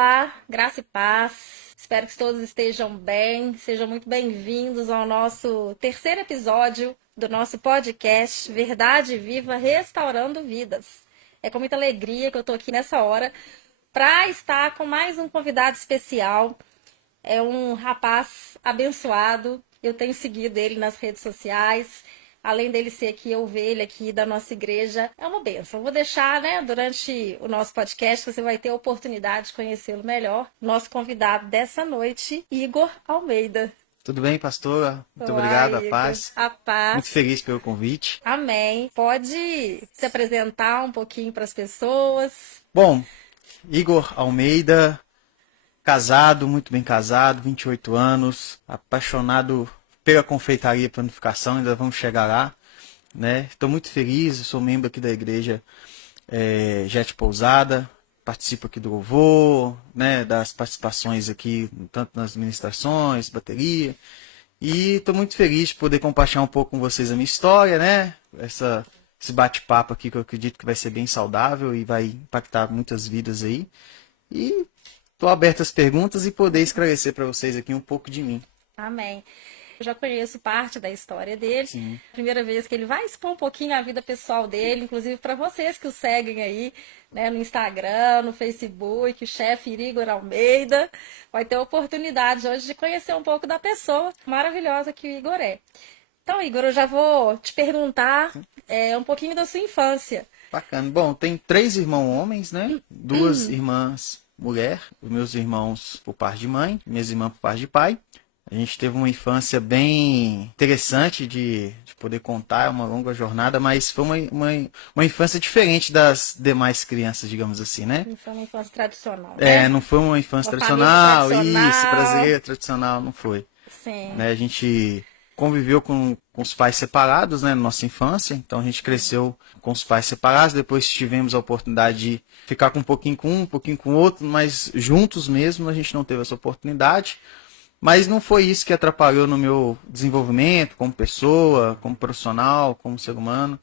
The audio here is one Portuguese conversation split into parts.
Olá, graça e paz. Espero que todos estejam bem. Sejam muito bem-vindos ao nosso terceiro episódio do nosso podcast Verdade Viva Restaurando Vidas. É com muita alegria que eu estou aqui nessa hora para estar com mais um convidado especial. É um rapaz abençoado. Eu tenho seguido ele nas redes sociais. Além dele ser aqui, ovelha aqui da nossa igreja, é uma bênção. Vou deixar, durante o nosso podcast, você vai ter a oportunidade de conhecê-lo melhor. Nosso convidado dessa noite, Igor Almeida. Tudo bem, pastora? Muito Olá, obrigado, a Igor. paz. A paz. Muito feliz pelo convite. Amém. Pode se apresentar um pouquinho para as pessoas. Bom, Igor Almeida, casado, muito bem casado, 28 anos, apaixonado pela confeitaria e panificação, ainda vamos chegar lá, né? Estou muito feliz, sou membro aqui da igreja Jet Pousada, participo aqui do louvor, né? Das participações aqui, tanto nas ministrações, bateria, e estou muito feliz de poder compartilhar um pouco com vocês a minha história, né? Esse bate-papo aqui que eu acredito que vai ser bem saudável e vai impactar muitas vidas aí. E estou aberto às perguntas e poder esclarecer para vocês aqui um pouco de mim. Amém. Eu já conheço parte da história dele. Sim. Primeira vez que ele vai expor um pouquinho a vida pessoal dele, inclusive para vocês que o seguem aí, no Instagram, no Facebook, o chefe Igor Almeida. Vai ter a oportunidade hoje de conhecer um pouco da pessoa maravilhosa que o Igor é. Então, Igor, eu já vou te perguntar um pouquinho da sua infância. Bacana. Bom, tem 3 irmãos homens, né? 2 irmãs mulher, os meus irmãos por parte de mãe, minhas irmãs por parte de pai. A gente teve uma infância bem interessante de poder contar, é uma longa jornada, mas foi uma infância diferente das demais crianças, digamos assim, né? Não foi uma infância tradicional, né? Não foi uma infância Uma tradicional, família tradicional. isso, brasileira tradicional, não foi. Sim. Né? A gente conviveu com os pais separados, né, na nossa infância, então a gente cresceu com os pais separados, depois tivemos a oportunidade de ficar com um pouquinho com o outro, mas juntos mesmo a gente não teve essa oportunidade. Mas não foi isso que atrapalhou no meu desenvolvimento como pessoa, como profissional, como ser humano.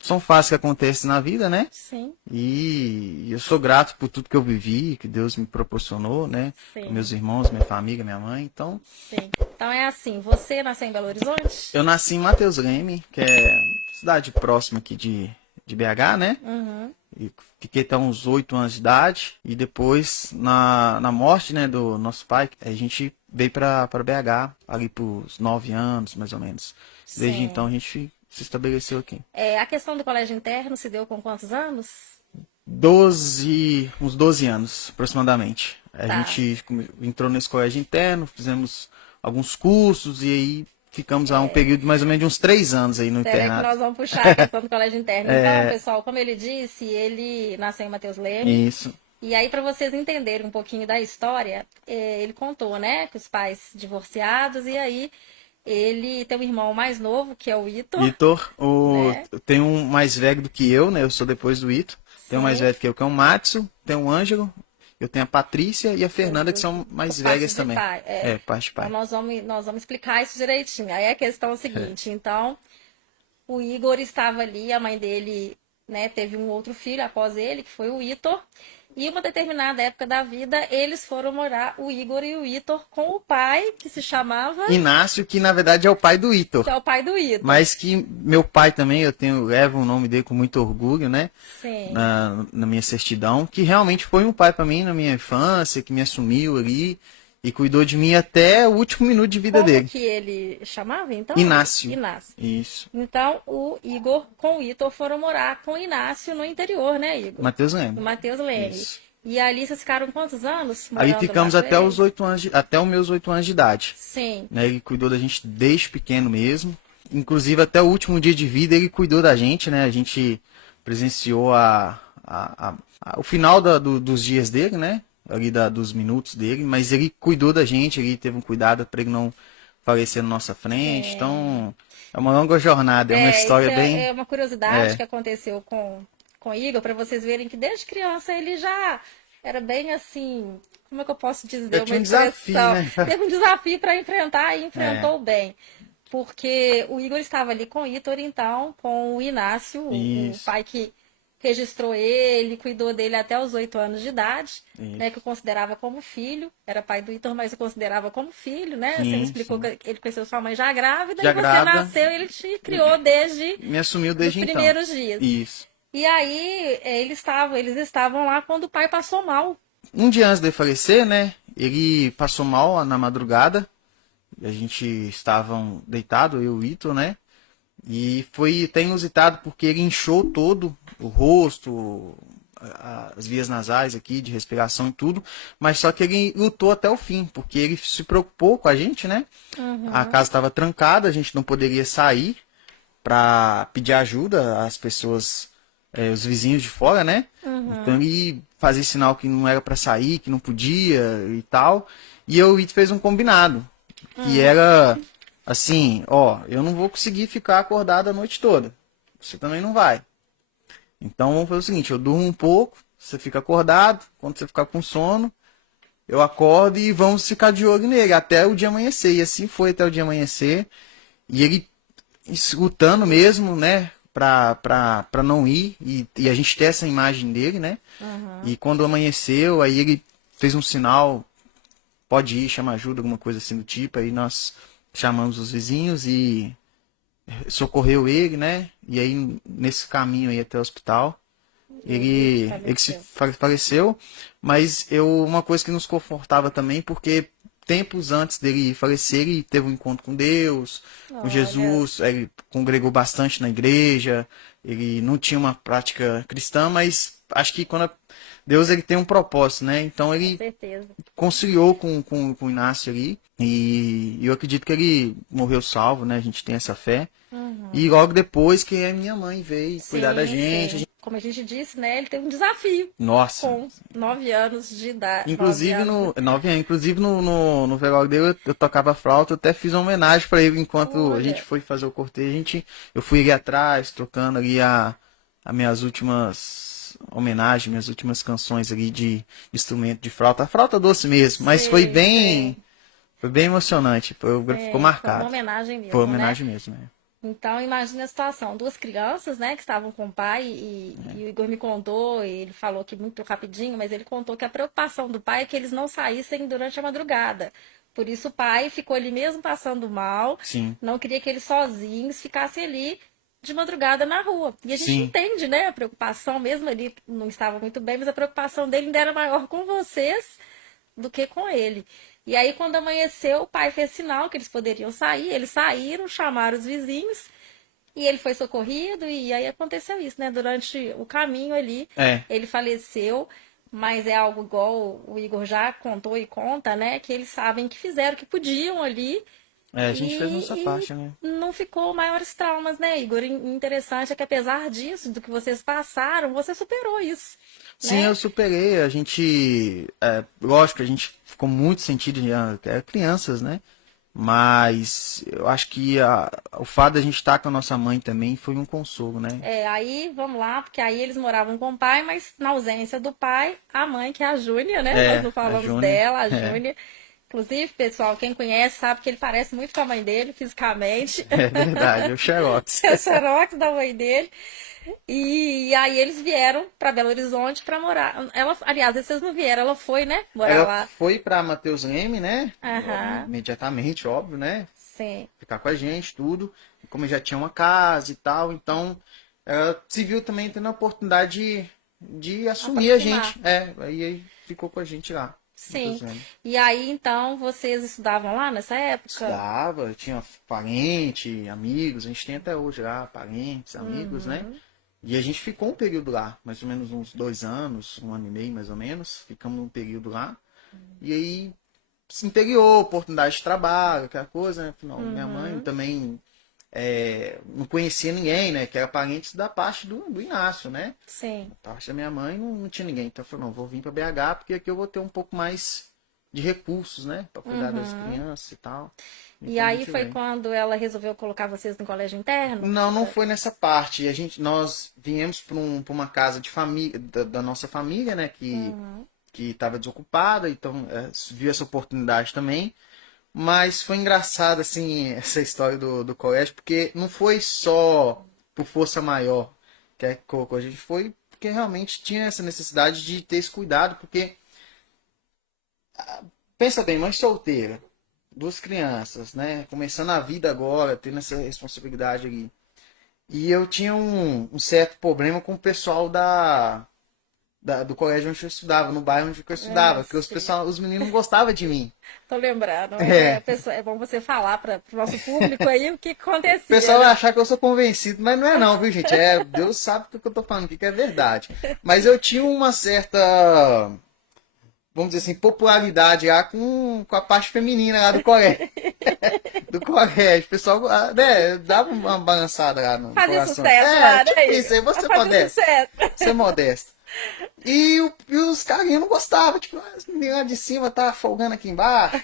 São fases que acontecem na vida, né? Sim. E eu sou grato por tudo que eu vivi, que Deus me proporcionou, né? Sim. Com meus irmãos, minha família, minha mãe. Então, Sim. Então é assim, você nasceu em Belo Horizonte? eu nasci em Mateus Leme, que é cidade próxima aqui de BH, né? Uhum. E fiquei até uns 8 anos de idade. E depois, na morte, né, do nosso pai, a gente veio para BH, ali por 9 anos, mais ou menos. Desde Sim. então a gente se estabeleceu aqui. A questão do colégio interno se deu com quantos anos? Uns 12 anos, aproximadamente. A Tá. gente entrou nesse colégio interno, fizemos alguns cursos e aí ficamos lá um período de mais ou menos de uns 3 anos aí no Será que internato. nós vamos puxar a questão do colégio interno? Então, pessoal, como ele disse, ele nasceu em Mateus Leme. Isso. E aí, para vocês entenderem um pouquinho da história, ele contou, né, que os pais divorciados, e aí ele tem um irmão mais novo, que é o Ito. Vitor, Né? tem um mais velho do que eu, né? Eu sou depois do Ito. Tem um mais Sim. velho que eu, que é o Matsu, tem o Ângelo, eu tenho a Patrícia e a Fernanda, que são mais Por parte velhas de também. pai, Parte de pai. Então, nós vamos explicar isso direitinho. Aí a questão é o seguinte, então, o Igor estava ali, a mãe dele, né, teve um outro filho após ele, que foi o Itor, e uma determinada época da vida, eles foram morar, o Igor e o Itor, com o pai, que se chamava... Inácio, que na verdade é o pai do Itor. Que é o pai do Itor. Mas que meu pai também, levo o nome dele com muito orgulho, né? Sim. Na minha certidão, que realmente foi um pai para mim na minha infância, que me assumiu ali e cuidou de mim até o último minuto de vida Como dele. que ele chamava, então? Inácio. Inácio. Isso. Então, o Igor com o Itor foram morar com o Inácio no interior, né, Igor? Mateus Leme. No Mateus Leme. Isso. E ali vocês ficaram quantos anos? Ali morando ficamos lá até com os ele? 8 anos, até os meus 8 anos de idade. Sim. Né? Ele cuidou da gente desde pequeno mesmo. Inclusive até o último dia de vida ele cuidou da gente, né? A gente presenciou o final dos dias dele, né? Ali dos minutos dele, mas ele cuidou da gente, ele teve um cuidado para ele não falecer na nossa frente. Então, é uma longa jornada, é uma história isso bem... É uma curiosidade que aconteceu com o Igor, para vocês verem que desde criança ele já era bem assim, como é que eu posso dizer? Eu tinha um desafio, né? Teve um desafio para enfrentar e enfrentou bem. Porque o Igor estava ali com o Itor, então, com o Inácio, o Isso. pai que registrou ele, cuidou dele até os 8 anos de idade, Isso. né? Que eu considerava como filho. Era pai do Ítalo, mas eu considerava como filho, né? Você me Sim, explicou sim. que ele conheceu sua mãe já grávida, Já e você grávida, nasceu e ele te criou desde me assumiu os desde então. primeiros dias. Isso. E aí, eles estavam lá quando o pai passou mal. Um dia antes de falecer, né? Ele passou mal na madrugada. A gente estavam deitado, eu e o Ito, né? E foi até inusitado porque ele inchou todo o rosto, as vias nasais aqui de respiração e tudo, mas só que ele lutou até o fim, porque ele se preocupou com a gente, né? A casa estava trancada, a gente não poderia sair para pedir ajuda às pessoas, os vizinhos de fora, né? Então ele fazia sinal que não era para sair, que não podia e tal. E eu e o Ito fez um combinado, que era assim, ó, eu não vou conseguir ficar acordado a noite toda. Você também não vai. Então vamos fazer o seguinte, eu durmo um pouco, você fica acordado, quando você ficar com sono, eu acordo e vamos ficar de olho nele até o dia amanhecer. E assim foi até o dia amanhecer. E ele lutando mesmo, né, pra não ir. E a gente tem essa imagem dele, né? E quando amanheceu, aí ele fez um sinal, pode ir, chama ajuda, alguma coisa assim do tipo. Aí nós chamamos os vizinhos e socorreu ele, né? E aí, nesse caminho aí até o hospital, ele se faleceu. Mas uma coisa que nos confortava também, porque tempos antes dele falecer, ele teve um encontro com Deus, com Olha. Jesus, ele congregou bastante na igreja, ele não tinha uma prática cristã, mas acho que quando Deus ele tem um propósito, né? Então Com ele certeza. conciliou com o Inácio ali. E eu acredito que ele morreu salvo, né? A gente tem essa fé. E logo depois que a minha mãe veio cuidar da gente. Sim. Como a gente disse, né? Ele teve um desafio Nossa. com 9 anos de idade. Inclusive 9 anos. no velório dele eu tocava flauta, eu até fiz uma homenagem para ele enquanto a Olha. gente foi fazer o cortejo. Eu fui ali atrás, tocando ali as minhas últimas homenagens, minhas últimas canções ali de instrumento de flauta. A flauta doce mesmo, mas foi Sei. bem emocionante. Ficou Foi uma marcado. homenagem mesmo, Foi uma né? homenagem mesmo, né? Então, imagine a situação. Duas crianças, né, que estavam com o pai e o Igor me contou, e ele falou aqui muito rapidinho, mas ele contou que a preocupação do pai é que eles não saíssem durante a madrugada. Por isso o pai ficou ali mesmo passando mal, Sim. não queria que eles sozinhos ficassem ali de madrugada na rua. E a gente Sim. entende, né, a preocupação, mesmo ele não estava muito bem, mas a preocupação dele ainda era maior com vocês do que com ele. E aí, quando amanheceu, o pai fez sinal que eles poderiam sair. Eles saíram, chamaram os vizinhos e ele foi socorrido. E aí aconteceu isso, né? Durante o caminho ali, ele faleceu. Mas é algo igual o Igor já contou e conta, né? Que eles sabem que fizeram o que podiam ali. A gente fez nossa parte, né? Não ficou maiores traumas, né, Igor? Interessante é que apesar disso, do que vocês passaram, você superou isso. Sim, né? eu superei. A gente, lógico, a gente ficou muito sentido, era crianças, né? Mas eu acho que o fato da gente estar com a nossa mãe também foi um consolo, né? Aí vamos lá, porque aí eles moravam com o pai, mas na ausência do pai, a mãe, que é a Júnia, né? Nós não A falamos Júnia. dela, a Júnia. Inclusive, pessoal, quem conhece sabe que ele parece muito com a mãe dele, fisicamente. É verdade, é o Xerox. É o xerox da mãe dele. E aí eles vieram para Belo Horizonte para morar. Ela, aliás, vocês não vieram, ela foi, né? Morar Ela lá. foi pra Matheus Leme, né? Aham. Imediatamente, óbvio, né? Sim. Ficar com a gente, tudo. E como já tinha uma casa e tal, então ela se viu também tendo a oportunidade de assumir a Aproximar. gente. Aí ficou com a gente lá. Sim. Matheus Leme. E aí, então, vocês estudavam lá nessa época? Estudava, tinha parente, amigos, a gente tem até hoje lá, parentes, amigos, né? E a gente ficou um período lá, mais ou menos uns 2 anos, 1 ano e meio mais ou menos, ficamos um período lá. E aí se interior, oportunidade de trabalho, aquela coisa, né? Afinal, minha mãe também não conhecia ninguém, né? Que era parentes da parte do Inácio, né? Sim. A parte da minha mãe não tinha ninguém. Então eu falei, não, vou vir para BH porque aqui eu vou ter um pouco mais de recursos, né? Para cuidar das crianças e tal. E Então, a aí gente foi vem. quando ela resolveu colocar vocês no colégio interno? Não foi nessa parte. Nós viemos para uma casa de família, da nossa família, né? Que estava desocupada, então viu essa oportunidade também. Mas foi engraçado, assim, essa história do colégio, porque não foi só por força maior que colocou a gente, foi porque realmente tinha essa necessidade de ter esse cuidado, porque pensa bem, mãe solteira, 2 crianças, né? Começando a vida agora, tendo essa responsabilidade ali. E eu tinha um certo problema com o pessoal do colégio onde eu estudava, no bairro onde eu estudava, que os meninos não gostavam de mim. Tô lembrando. É. É bom você falar para o nosso público aí o que acontecia. O pessoal vai né? achar que eu sou convencido, mas não é não, viu, gente? Deus sabe o que eu tô falando, o que é verdade. Mas eu tinha uma certa, vamos dizer assim, popularidade lá com a parte feminina lá do colégio. Do colégio. O pessoal, né, dava uma balançada lá no Fazia coração. sucesso lá, Tipo né? isso aí, você é Fazia modesto. sucesso. Você é modesto. E os carinhas não gostavam. Tipo, as meninas lá de cima tá folgando aqui embaixo.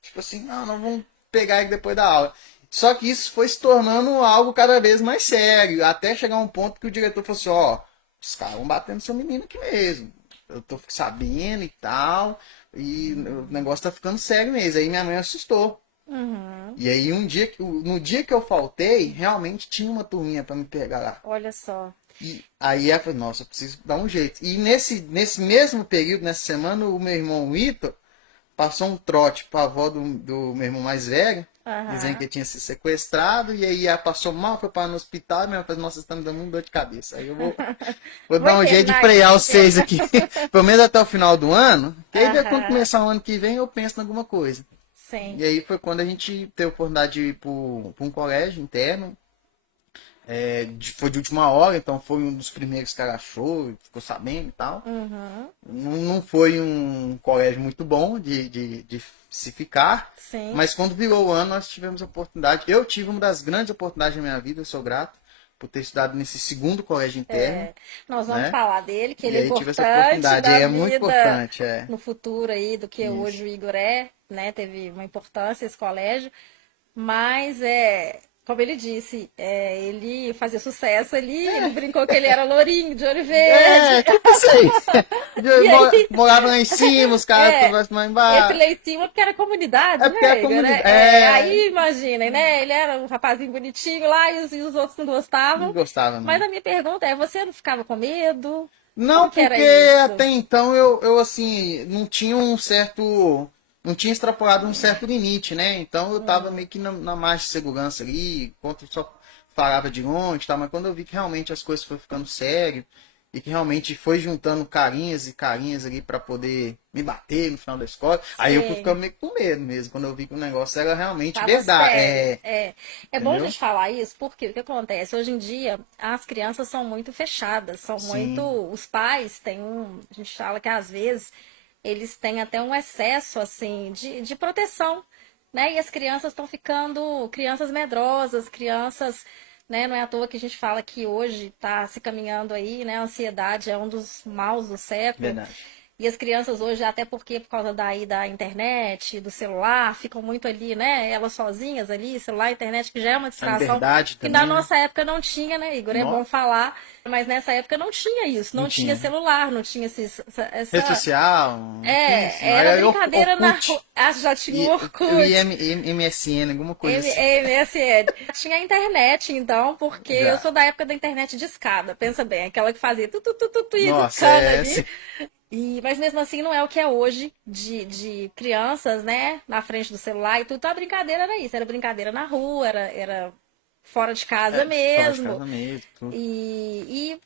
Tipo assim, não vamos pegar ele depois da aula. Só que isso foi se tornando algo cada vez mais sério. Até chegar um ponto que o diretor falou assim, ó, os caras vão bater no seu menino aqui mesmo. Eu tô sabendo e tal. E o negócio tá ficando sério mesmo. Aí minha mãe assustou. Uhum. E aí no dia que eu faltei, realmente tinha uma turminha pra me pegar lá. Olha só. E aí ela falou, nossa, eu preciso dar um jeito. E nesse mesmo período, nessa semana, o meu irmão o Ito passou um trote pra avó do meu irmão mais velho, dizendo que ele tinha sido sequestrado, e aí ela passou mal, foi para no hospital, e minha mãe falou, nossa, você tá me dando muita dor de cabeça. Aí eu vou dar um jeito de frear vocês aqui, pelo menos até o final do ano, que aí quando começar o ano que vem eu penso em alguma coisa. Sim. E aí foi quando a gente teve a oportunidade de ir para um colégio interno. Foi de última hora, então foi um dos primeiros que ela achou, ficou sabendo e tal. Uhum. Não foi um colégio muito bom de se ficar, Sim. mas quando virou o ano nós tivemos a oportunidade. Eu tive uma das grandes oportunidades da minha vida, eu sou grato por ter estudado nesse segundo colégio interno. Nós vamos falar dele, que E ele é aí tive essa importante oportunidade, da é muito vida importante. no futuro aí do que hoje o Igor é, né? Teve uma importância esse colégio, mas como ele disse, ele fazia sucesso ali, ele brincou que ele era lourinho, de olho verde. Tipo isso aí. aí? Morava lá em cima, os caras conversam lá embaixo. Esse lá em cima porque era comunidade, porque era Igor, comunidade. Aí imaginem, né? Ele era um rapazinho bonitinho lá e os outros não gostavam. Não gostava, não. Mas a minha pergunta é, você não ficava com medo? Não, Como que era porque isso? até então eu assim, não tinha um certo. Não tinha extrapolado um certo limite, né? Então eu tava meio que na margem de segurança ali, enquanto só falava de longe, tá? Mas quando eu vi que realmente as coisas foram ficando sério e que realmente foi juntando carinhas e carinhas ali pra poder me bater no final da escola, aí eu fui ficando meio com medo mesmo, quando eu vi que o negócio era realmente Tava verdade. sério. É bom a Entendeu? gente falar isso, porque o que acontece? Hoje em dia, as crianças são muito fechadas, são muito. Os pais têm a gente fala que às vezes eles têm até um excesso assim de proteção, né? E as crianças estão ficando crianças medrosas, crianças, né? Não é à toa que a gente fala que hoje está se caminhando aí, né? A ansiedade é um dos maus do século. Verdade. E as crianças hoje, até porque por causa da internet, do celular, ficam muito ali, né? Elas sozinhas ali, celular, internet, que já é uma distração. Liberdade Que também, na né? nossa época não tinha, né, Igor? É bom falar. Mas nessa época não tinha isso. Não tinha celular, não tinha essa... Rede social. Era brincadeira na rua. Ah, já tinha Orkut. MSN, alguma coisa assim. MSN. Tinha a internet, então, porque Já. eu sou da época da internet de escada. Pensa bem, aquela que fazia ia Nossa, cana ali. Mas mesmo assim não é o que é hoje de crianças, né? Na frente do celular e tudo. Então a brincadeira era isso. Era brincadeira na rua, era fora de casa mesmo. Fora de casa mesmo. Tudo. E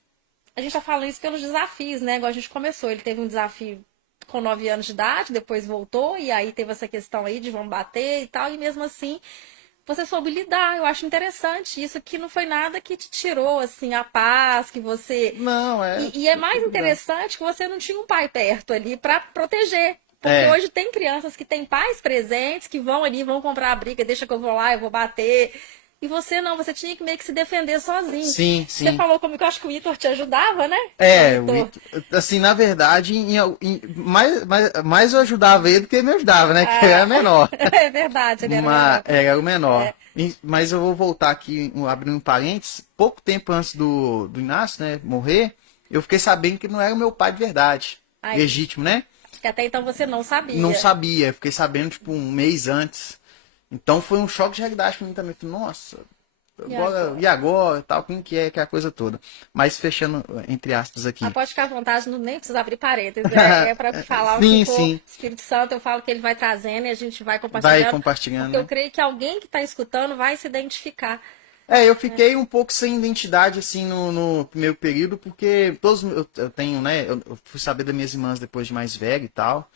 a gente tá falando isso pelos desafios, né? Igual a gente começou. Ele teve um desafio com 9 anos de idade, depois voltou, e aí teve essa questão aí de vão bater e tal, e mesmo assim você soube lidar. Eu acho interessante isso, que não foi nada que te tirou assim a paz, que você. Não, E é mais interessante que você não tinha um pai perto ali para proteger. Porque hoje tem crianças que têm pais presentes, que vão ali, vão comprar a briga, deixa que eu vou lá, eu vou bater. E você não, você tinha que meio que se defender sozinho. Sim. Você falou comigo que eu acho que o Vitor te ajudava, né? Assim, na verdade, mais eu ajudava ele do que ele me ajudava, né? Que ele era menor. É verdade, ele era menor. Era o menor. Mas eu vou voltar aqui, abrindo um parênteses. Pouco tempo antes do Inácio, né, morrer, eu fiquei sabendo que ele não era o meu pai de verdade. Legítimo, né? Que até então você não sabia. Não sabia. Eu fiquei sabendo, tipo, um mês antes. Então foi um choque de realidade pra mim também. Falei, nossa, E agora, tal, como que é a coisa toda. Mas fechando, entre aspas aqui. Ah, pode ficar à vontade, não nem precisa abrir parênteses. É para falar o Sim, que for. sim. Espírito Santo, eu falo que ele vai trazendo e a gente vai Vai compartilhando. compartilhando, Porque eu né? creio que alguém que está escutando vai se identificar. Eu fiquei um pouco sem identidade, assim, no primeiro período, porque eu tenho, né, eu fui saber das minhas irmãs depois de mais velho e tal,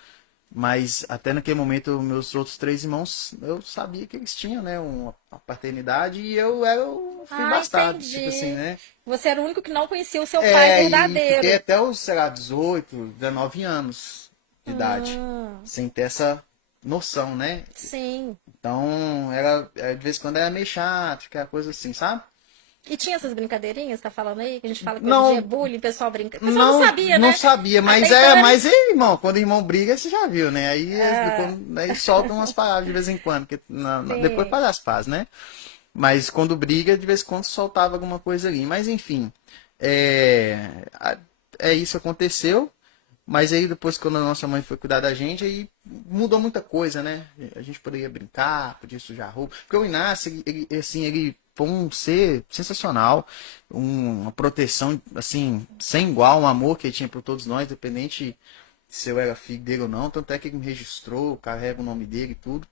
mas até naquele momento, meus outros 3 irmãos, eu sabia que eles tinham, né, uma paternidade e eu era o filho bastardo, Entendi. tipo assim, né. Você era o único que não conhecia o seu pai E verdadeiro. fiquei até os, sei lá, 18, 19 anos de idade, sem ter essa noção, né. Sim. Então, de vez em quando era meio chato, aquela coisa assim, sabe? E tinha essas brincadeirinhas, tá falando aí? Que a gente fala que hoje em dia é Não, bullying, o pessoal brinca. O pessoal não sabia, não né? sabia, mas Até então era- mas irmão, quando o irmão briga, você já viu, né? Aí soltam umas palavras de vez em quando, que depois Sim. faz as pazes, né? Mas quando briga, de vez em quando soltava alguma coisa ali. Mas enfim, isso aconteceu. Mas aí depois, quando a nossa mãe foi cuidar da gente, aí mudou muita coisa, né? A gente poderia brincar, podia sujar roupa. Porque o Inácio, assim, ele foi um ser sensacional, uma proteção, assim, sem igual, um amor que ele tinha por todos nós, independente se eu era filho dele ou não. Tanto é que ele me registrou, carrega o nome dele e tudo.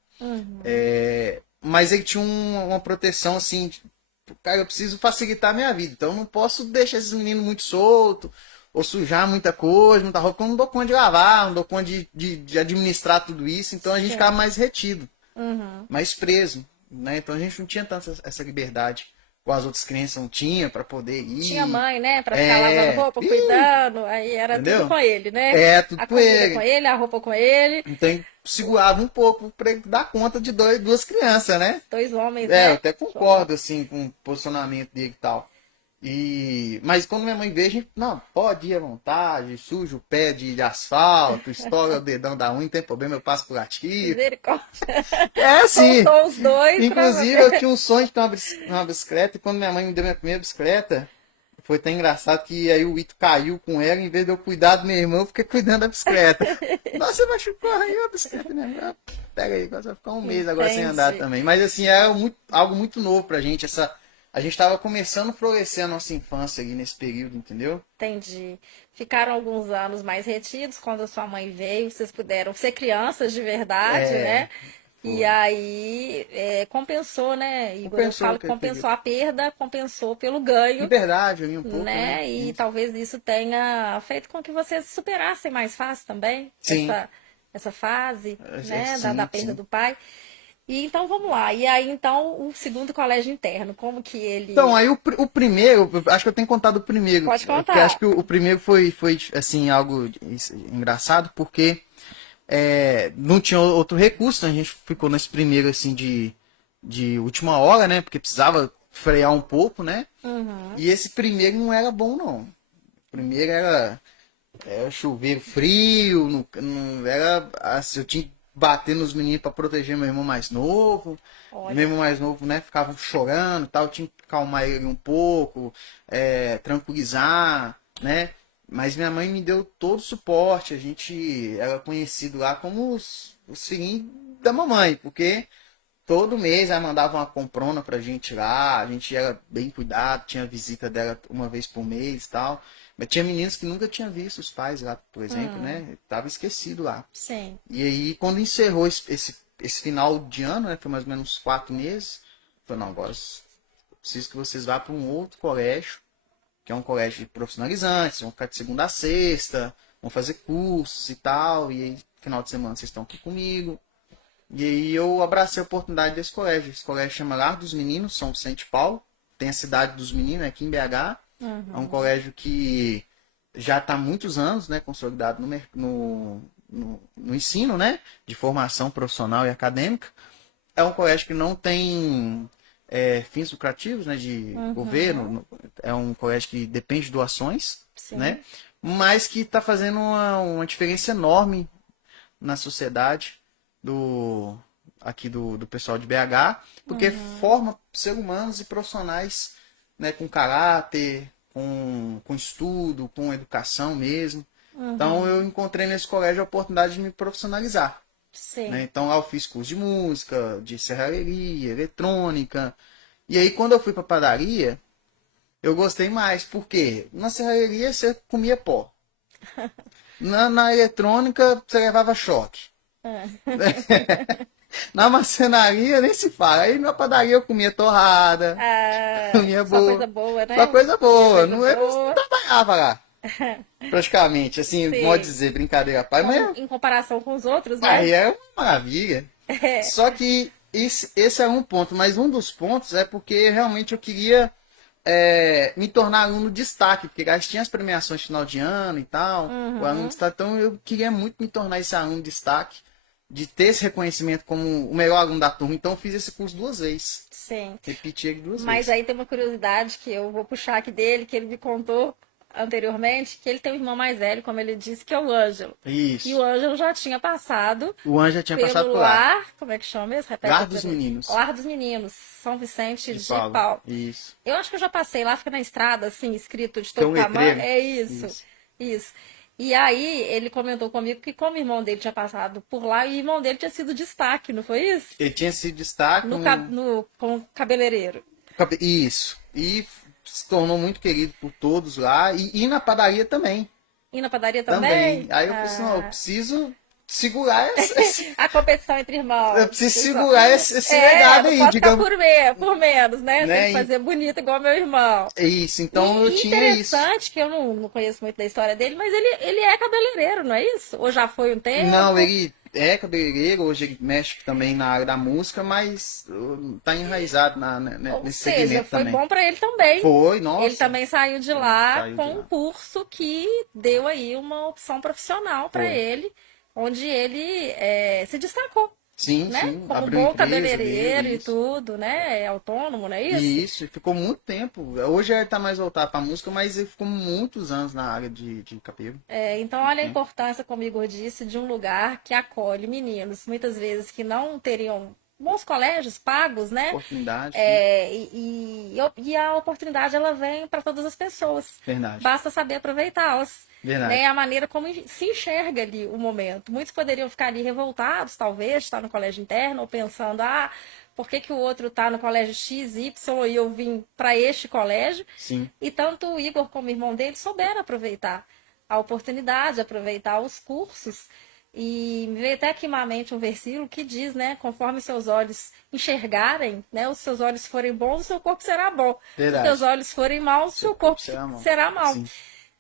Mas ele tinha uma proteção, assim, tipo, cara, eu preciso facilitar a minha vida, então eu não posso deixar esses meninos muito soltos ou sujar muita coisa, muita roupa, porque eu não dou conta de lavar, não dou conta de administrar tudo isso, então a gente Sim. ficava mais retido, Uhum. mais preso, né? Então a gente não tinha tanta essa liberdade, com as outras crianças não tinha para poder ir. Tinha mãe, né? Pra ficar lavando roupa, Ih, cuidando. Aí era tudo entendeu? com ele, né? Tudo A com comida ele. com ele, a roupa com ele. Então segurava um pouco para dar conta de duas crianças, né? 2 homens, Eu né? até concordo, assim, com o posicionamento dele e tal. Mas quando minha mãe vê, a gente, não, pode ir à vontade, suja o pé de asfalto, estoura o dedão da unha, não tem problema, eu passo por aqui. Misericórdia. É assim. Soltou os dois. Inclusive, eu tinha um sonho de ter uma bicicleta, e quando minha mãe me deu minha primeira bicicleta, foi até engraçado que aí o Ito caiu com ela, em vez de eu cuidar do meu irmão, eu fiquei cuidando da bicicleta. Nossa, você machucou aí a bicicleta, minha irmã. Pega aí, agora você vai ficar um mês agora sem andar Entendi. também. Mas assim, era algo muito novo pra gente. A gente tava começando a florescer a nossa infância ali nesse período, entendeu? Entendi. Ficaram alguns anos mais retidos quando a sua mãe veio. Vocês puderam ser crianças de verdade, né? E aí compensou, né, Igor? Eu Compensou falo que aquele compensou período. a perda, compensou pelo ganho, Liberdade ali um pouco, né? né? E talvez isso tenha feito com que vocês superassem mais fácil também Sim. essa fase, né, Sim, da perda sim. do pai. E então vamos lá. E aí então o segundo colégio interno, como que ele. Então, aí o primeiro, acho que eu tenho contado o primeiro. Pode contar. Porque acho que o primeiro foi assim, algo engraçado, porque não tinha outro recurso, né? A gente ficou nesse primeiro, assim, de última hora, né? Porque precisava frear um pouco, né? E esse primeiro não era bom, não. O primeiro era chuveiro frio, não era assim, eu tinha que bater nos meninos para proteger meu irmão mais novo. Olha. Meu irmão mais novo, né, ficava chorando e tal, eu tinha que calmar ele um pouco, tranquilizar, né? Mas minha mãe me deu todo o suporte, a gente era conhecido lá como os filhinhos da mamãe, porque todo mês ela mandava uma comprona pra gente lá, a gente era bem cuidado, tinha visita dela uma vez por mês e tal. Mas tinha meninos que nunca tinham visto os pais lá, por exemplo, né? Tava esquecido lá. Sim. E aí, quando encerrou esse final de ano, né? Foi mais ou menos 4 meses. Eu falei, não, agora eu preciso que vocês vá para um outro colégio, que é um colégio de profissionalizantes, vão ficar de segunda a sexta, vão fazer cursos e tal. E aí, final de semana vocês estão aqui comigo. E aí eu abracei a oportunidade desse colégio. Esse colégio chama Lar dos Meninos, São Vicente de Paulo. Tem a cidade dos meninos aqui em BH. É um colégio que já está há muitos anos, né, consolidado no ensino, né, de formação profissional e acadêmica. É um colégio que não tem fins lucrativos, né, de governo. É um colégio que depende de doações, Sim. né, mas que está fazendo uma diferença enorme na sociedade aqui do pessoal de BH, porque forma seres humanos e profissionais, né, com caráter, com estudo, com educação mesmo. Então eu encontrei nesse colégio a oportunidade de me profissionalizar. Sim. Né? Então lá eu fiz curso de música, de serralheria, eletrônica, E aí, quando eu fui pra padaria, eu gostei mais, porque na serraria você comia pó. Na eletrônica, você levava choque. Ah. Na marcenaria, nem se fala. Aí na padaria eu comia torrada, Ah, comia só coisa boa. boa, Só né? coisa Comia boa. coisa Não, eu não boa. trabalhava lá, praticamente. Assim, modo de Sim. dizer, brincadeira, pai. Em comparação com os outros, Mas né? é uma maravilha. É. Só que esse é um ponto. Mas um dos pontos é porque realmente eu queria me tornar aluno destaque. Porque lá tinha as premiações final de ano e tal. O aluno Uhum. destaque. Então eu queria muito me tornar esse aluno destaque. De ter esse reconhecimento como o melhor aluno da turma. Então eu fiz esse curso 2 vezes. Sim. Repeti ele 2 vezes. Mas aí tem uma curiosidade que eu vou puxar aqui dele, que ele me contou anteriormente, que ele tem um irmão mais velho, como ele disse, que é o Ângelo. E o Isso. Ângelo já tinha passado O Anjo já tinha passado pelo por lá. lar, como é que chama esse? Repete Lar aí pra dos mim. Meninos. Lar dos Meninos, São Vicente De de Paulo. Paulo. Isso. Eu acho que eu já passei lá, fica na estrada, assim, escrito de Tem um todo tamanho. letreiro. É isso, Isso. isso. E aí ele comentou comigo que como o irmão dele tinha passado por lá, e o irmão dele tinha sido destaque, não foi isso? Ele tinha sido destaque Com cabeleireiro. Isso. E se tornou muito querido por todos lá. E na padaria também. E na padaria Também. também? Aí eu falei assim, não, eu Ah. preciso segurar A competição entre irmãos. eu preciso Pessoal. segurar esse É, legado não aí, pode ficar digamos. por menos, né? Né? Tem que fazer bonito igual meu irmão. Isso, então eu E tinha isso. interessante, que eu não conheço muito da história dele, mas ele é cabeleireiro, não é isso? Ou já foi um tempo? Não, ele é cabeleireiro, hoje ele mexe também na área da música, mas tá enraizado Ou nesse seja, segmento foi também. bom para ele também. Foi, nossa. Ele também saiu de lá Saiu com de um lá. curso que deu aí uma opção profissional para Foi. ele, onde ele se destacou, Sim, né? sim. Como Abriu bom empresa cabeleireiro dele, e isso. tudo, né? É autônomo, não é isso? E isso, ficou muito tempo. Hoje ele tá mais voltado pra música, mas ele ficou muitos anos na área de cabelo. Então, olha a importância, como o Igor disse, de um lugar que acolhe meninos, muitas vezes que não teriam bons colégios pagos, né? Oportunidade. E a oportunidade ela vem para todas as pessoas. Verdade. Basta saber aproveitá-las. Verdade. Né? A maneira como se enxerga ali o momento. Muitos poderiam ficar ali revoltados, talvez, estar no colégio interno, ou pensando, por que, que o outro está no colégio X, Y, e eu vim para este colégio? Sim. E tanto o Igor como o irmão dele souberam aproveitar a oportunidade, aproveitar os cursos. E me veio até aqui na mente um versículo que diz, né? Conforme seus olhos enxergarem, né? Os seus olhos forem bons, o seu corpo será bom. Verdade. Se seus olhos forem maus, o seu corpo será mau. Sim.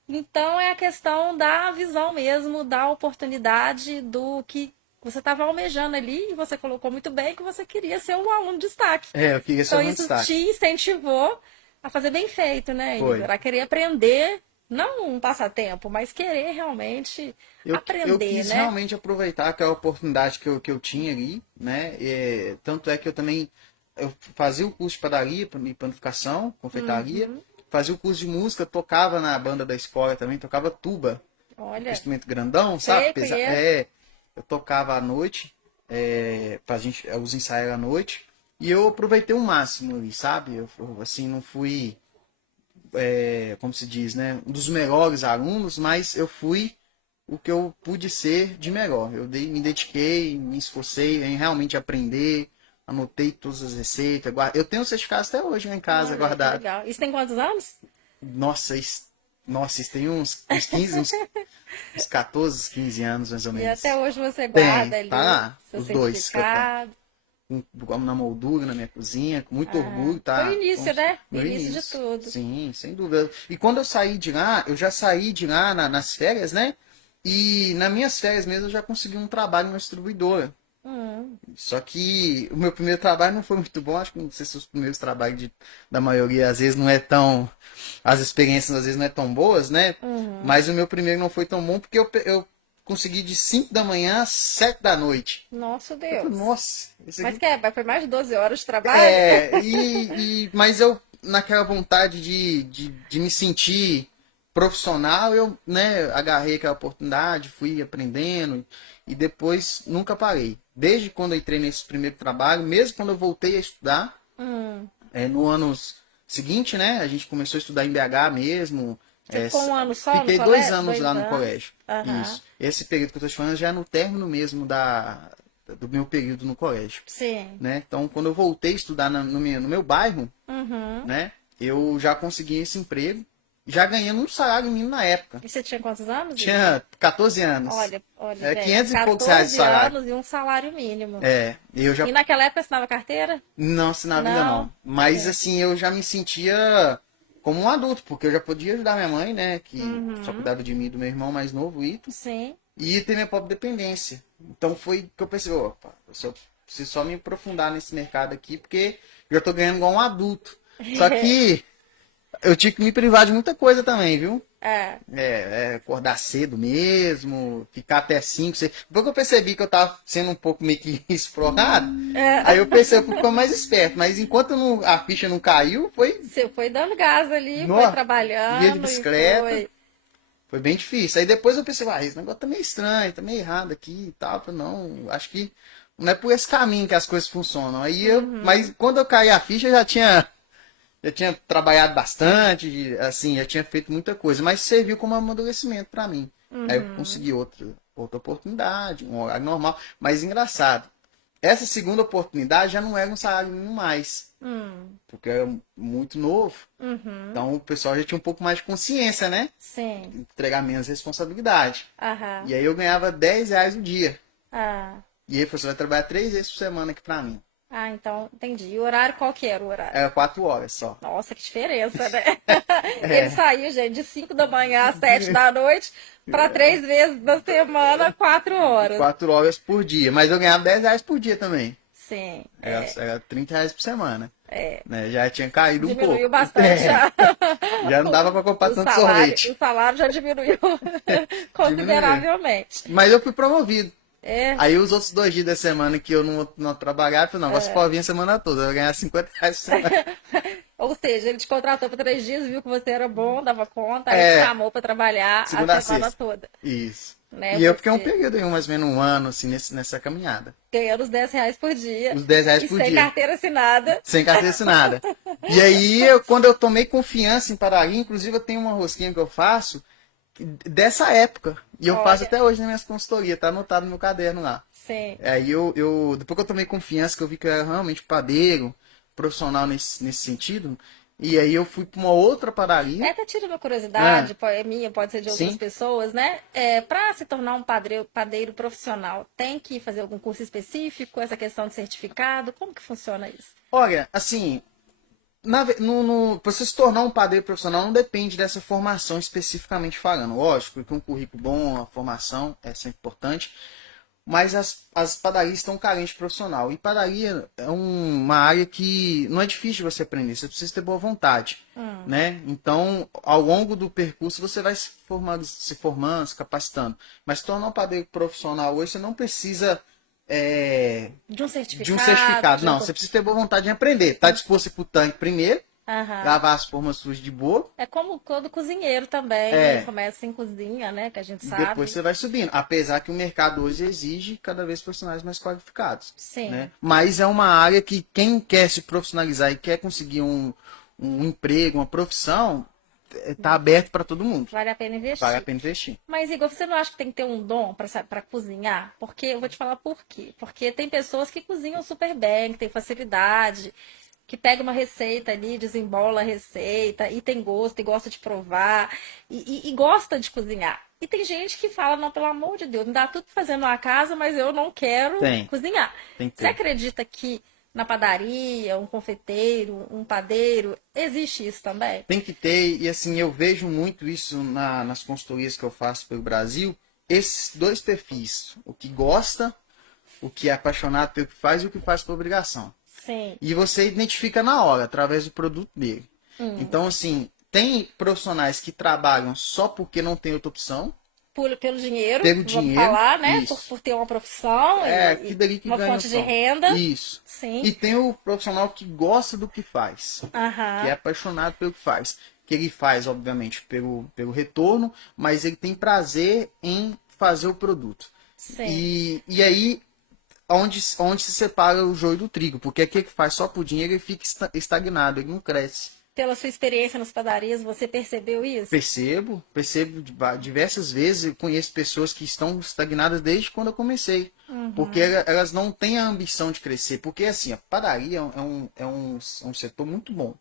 Então é a questão da visão mesmo, da oportunidade, do que você estava almejando ali, e você colocou muito bem que você queria ser um aluno de destaque. Eu queria ser Então um isso destaque. te incentivou a fazer bem feito, né, Foi. Igor? A querer aprender, não um passatempo, mas querer realmente aprender, eu quis né? realmente aproveitar aquela oportunidade que eu tinha ali, né? Tanto é que eu fazia o curso de padaria e panificação, confeitaria, fazia o curso de música, tocava na banda da escola também, tocava tuba, Olha, instrumento grandão, sei, sabe? conheço. Eu tocava à noite, os ensaios à noite, e eu aproveitei o máximo ali, sabe? Eu assim, não fui, como se diz, né? Um dos melhores alunos, mas eu fui o que eu pude ser de melhor. Me dediquei, me esforcei em realmente aprender, anotei todas as receitas. Eu tenho o certificado até hoje lá em casa, Olha, guardado. que legal. Isso tem quantos anos? Nossa, isso tem uns 15, uns 14, 15 anos mais ou E menos. até hoje você guarda ali tá lá, seu os dois que eu tenho. certificado. Na moldura, na minha cozinha, com muito orgulho, tá? Foi o início, né? O Meu início de tudo. Sim, sem dúvida. E quando eu saí de lá, eu já saí de lá nas férias, né? E nas minhas férias mesmo eu já consegui um trabalho na distribuidora. Só que o meu primeiro trabalho não foi muito bom. Acho que não sei se os primeiros trabalhos da maioria às vezes não é tão. As experiências às vezes não é tão boas, né? Mas o meu primeiro não foi tão bom porque eu consegui de 5 da manhã às 7 da noite. Nossa, Eu falei, Deus. nossa, isso aqui... Mas foi mais de 12 horas de trabalho? Mas eu, naquela vontade de me sentir profissional, eu, né, agarrei aquela oportunidade, fui aprendendo e depois nunca parei. Desde quando eu entrei nesse primeiro trabalho, mesmo quando eu voltei a estudar, no ano seguinte, né, a gente começou a estudar em BH mesmo. Você ficou um ano só Fiquei no 2 colégio? anos lá no colégio. Aham. Isso. Esse período que eu tô te falando já é no término mesmo do meu período no colégio. Sim. Né? Então, quando eu voltei a estudar no meu bairro, né? Eu já consegui esse emprego, já ganhando um salário mínimo na época. E você tinha quantos anos? Tinha 14 anos. Olha, Era gente, 500 e poucos reais de 14 salário. anos e um salário mínimo. Eu já E naquela época você assinava carteira? não assinava ainda não. Mas assim, eu já me sentia como um adulto, porque eu já podia ajudar minha mãe, né? Que só cuidava de mim e do meu irmão mais novo, Ito. Sim. E ter minha própria dependência. Então foi que eu pensei, opa, eu preciso só me aprofundar nesse mercado aqui, porque eu já tô ganhando igual um adulto. Só que eu tinha que me privar de muita coisa também, viu? Acordar cedo mesmo, ficar até 5, 6. Depois que eu percebi que eu tava sendo um pouco meio que explorado, aí eu pensei, eu fui ficando mais esperto. Mas enquanto a ficha não caiu, foi. Você foi dando gás ali, Nossa, foi trabalhando. ia de bicicleta. Foi... Foi bem difícil. Aí depois eu pensei, esse negócio tá meio estranho, tá meio errado aqui e tal. Eu falei, não, acho que não é por esse caminho que as coisas funcionam. Mas quando eu caí a ficha, eu já tinha trabalhado bastante, assim, já tinha feito muita coisa, mas serviu como amadurecimento para mim. Aí eu consegui outra oportunidade, um horário normal, mas engraçado. Essa segunda oportunidade já não era um salário mínimo mais, porque eu era muito novo. Então o pessoal já tinha um pouco mais de consciência, né? Sim. Entregar menos responsabilidade. Aham. E aí eu ganhava R$ 10 o dia. Ah. E aí você vai trabalhar 3 vezes por semana aqui pra mim. Ah, então, entendi. E o horário, qual que era o horário? Era 4 horas só. Nossa, que diferença, né? Ele saiu, gente, de 5 da manhã às 7 da noite para 3 vezes da semana, 4 horas. 4 horas por dia. Mas eu ganhava R$ 10 por dia também. Sim. Era R$ 30 por semana. Né? Já tinha caído um pouco. Diminuiu bastante já. Já não dava para comprar tanto sorvete. O salário já diminuiu consideravelmente. Mas eu fui promovido. Aí os outros 2 dias da semana que eu não trabalhava, eu falei, não, você pode vir a semana toda, eu vou ganhar R$ 50 por semana. Ou seja, ele te contratou por 3 dias, viu que você era bom, dava conta, aí te chamou para trabalhar segunda a semana sexta. toda. Isso. Né? E eu fiquei um período aí, mais ou menos um ano, assim, nessa caminhada. Ganhando os R$ 10 por dia. Os R$ 10 por sem dia. Carteira assinada. Sem carteira assinada. E aí, quando eu tomei confiança em padaria, inclusive eu tenho uma rosquinha que eu faço dessa época. E eu faço até hoje nas minhas consultorias, tá anotado no meu caderno lá. Sim. Aí depois que eu tomei confiança, que eu vi que eu era realmente padeiro, profissional nesse sentido, e aí eu fui para uma outra padaria. Até tira uma curiosidade, é minha, pode ser de outras pessoas, né? Para se tornar um padeiro profissional, tem que fazer algum curso específico, essa questão de certificado? Como que funciona isso? Olha, assim, para você se tornar um padeiro profissional não depende dessa formação especificamente falando. Lógico que um currículo bom, a formação é sempre importante, mas as padarias estão carentes de profissional. E padaria é uma área que não é difícil de você aprender, você precisa ter boa vontade. Né? Então, ao longo do percurso, você vai se formando, se capacitando. Mas se tornar um padeiro profissional hoje, você não precisa... de um certificado. Não, você precisa ter boa vontade de aprender. Tá disposto a ir pro tanque primeiro, lavar as formas sujas de boa. É como todo cozinheiro também, né? Começa em cozinha, né? Que a gente sabe. Depois você vai subindo. Apesar que o mercado hoje exige cada vez profissionais mais qualificados. Sim. Né? Mas é uma área que quem quer se profissionalizar e quer conseguir um emprego, uma profissão, tá aberto para todo mundo. Vale a pena investir. Vale a pena investir. Mas, Igor, você não acha que tem que ter um dom para cozinhar? Porque eu vou te falar por quê. Porque tem pessoas que cozinham super bem, que têm facilidade, que pega uma receita ali, desembola a receita, e tem gosto, e gosta de provar, e gosta de cozinhar. E tem gente que fala, não, pelo amor de Deus, me dá tudo fazendo na casa, mas eu não quero cozinhar. Você acredita que na padaria, um confeiteiro, um padeiro, existe isso também? Tem que ter, e assim, eu vejo muito isso nas consultorias que eu faço pelo Brasil, esses 2 perfis, o que gosta, o que é apaixonado pelo que faz e o que faz por obrigação. Sim. E você identifica na hora, através do produto dele. Então, assim, tem profissionais que trabalham só porque não tem outra opção. Pelo dinheiro, vamos falar, né? Por ter uma profissão que uma fonte de renda. Isso. Sim. E tem o profissional que gosta do que faz, que é apaixonado pelo que faz. Que ele faz, obviamente, pelo retorno, mas ele tem prazer em fazer o produto. Sim. E aí, onde se separa o joio do trigo, porque aquele que faz só por dinheiro, ele fica estagnado, ele não cresce. Pela sua experiência nas padarias, você percebeu isso? Percebo diversas vezes. Eu conheço pessoas que estão estagnadas desde quando eu comecei. Porque elas não têm a ambição de crescer. Porque, assim, a padaria é um setor muito bom.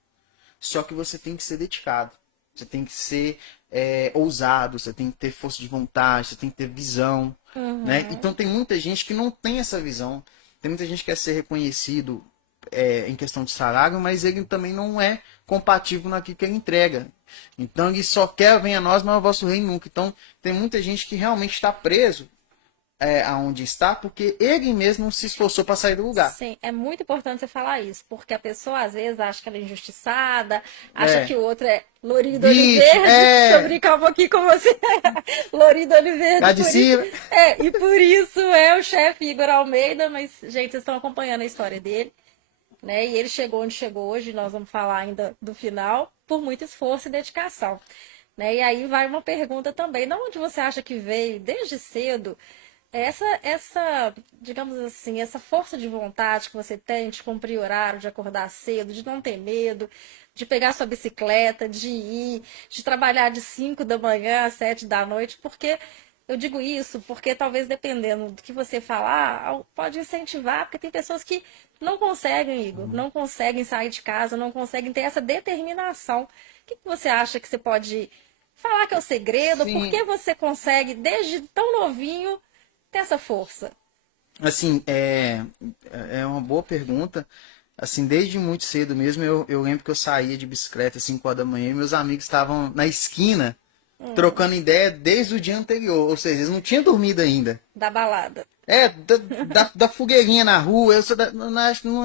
só que você tem que ser dedicado. Você tem que ser ousado, você tem que ter força de vontade, você tem que ter visão, né? Então tem muita gente que não tem essa visão. Tem muita gente que quer ser reconhecido em questão de salário, mas ele também não é compatível naquilo que ele entrega. Então ele só quer, venha a nós, mas o vosso reino nunca. Então tem muita gente que realmente está preso aonde está, porque ele mesmo não se esforçou para sair do lugar. Sim, é muito importante você falar isso, porque a pessoa às vezes acha que ela é injustiçada, acha que o outro é Lourinho do Oliverde. Deixa eu brincar um pouquinho com você. Lourinho do Oliverde. Cá de cima. E por isso é o chefe Igor Almeida, mas, gente, vocês estão acompanhando a história dele, né? E ele chegou onde chegou hoje, nós vamos falar ainda do final, por muito esforço e dedicação. Né? E aí vai uma pergunta também, de onde você acha que veio desde cedo digamos assim, essa força de vontade que você tem de cumprir horário, de acordar cedo, de não ter medo, de pegar sua bicicleta, de ir, de trabalhar de 5 da manhã às 7 da noite, porque eu digo isso porque talvez dependendo do que você falar, pode incentivar, porque tem pessoas que não conseguem, Igor, não conseguem sair de casa, não conseguem ter essa determinação. O que você acha que você pode falar que é o segredo? Sim. Por que você consegue, desde tão novinho, ter essa força? Assim, é uma boa pergunta. Assim, desde muito cedo mesmo, eu lembro que eu saía de bicicleta às 5 horas da manhã e meus amigos estavam na esquina trocando ideia desde o dia anterior. Ou seja, eles não tinham dormido ainda. Da balada. Da fogueirinha na rua.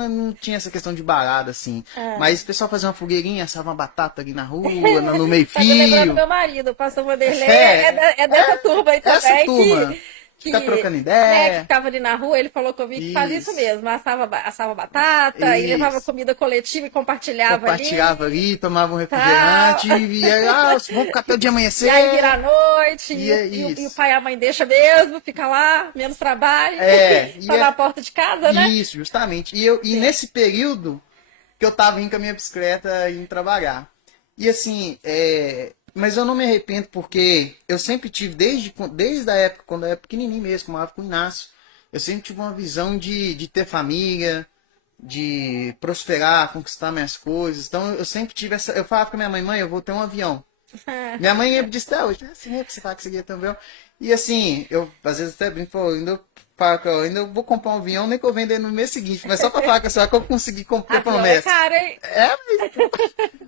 Não tinha essa questão de balada, assim. Mas o pessoal fazia uma fogueirinha, assava uma batata ali na rua, no meio-fio. Tá lembrando meu marido, o pastor Vanderlei, é dessa turma aí também. Essa turma. Fica trocando ideia. Que ficava ali na rua, ele falou comigo que fazia isso mesmo. Assava batata, e levava comida coletiva e compartilhava ali, tomava um refrigerante, e aí, vamos ficar até o dia amanhecer. E aí vira a noite, e o pai e a mãe deixa mesmo, fica lá, menos trabalho, tá na porta de casa, né? Isso, justamente. E nesse período que eu tava indo com a minha bicicleta e indo trabalhar. E assim, mas eu não me arrependo porque eu sempre tive, desde a época, quando eu era pequenininho mesmo, como eu morava com o Inácio, eu sempre tive uma visão de ter família, de prosperar, conquistar minhas coisas. Então eu sempre tive essa. Eu falava com a minha mãe, eu vou ter um avião. Minha mãe sempre disse, hoje, assim, que você fala que você queria ter um avião. E assim, eu às vezes até brinco, ainda vou comprar um avião, nem que eu vender no mês seguinte, mas só pra falar com a senhora que eu consegui comprar promessa. É caro, hein? Mas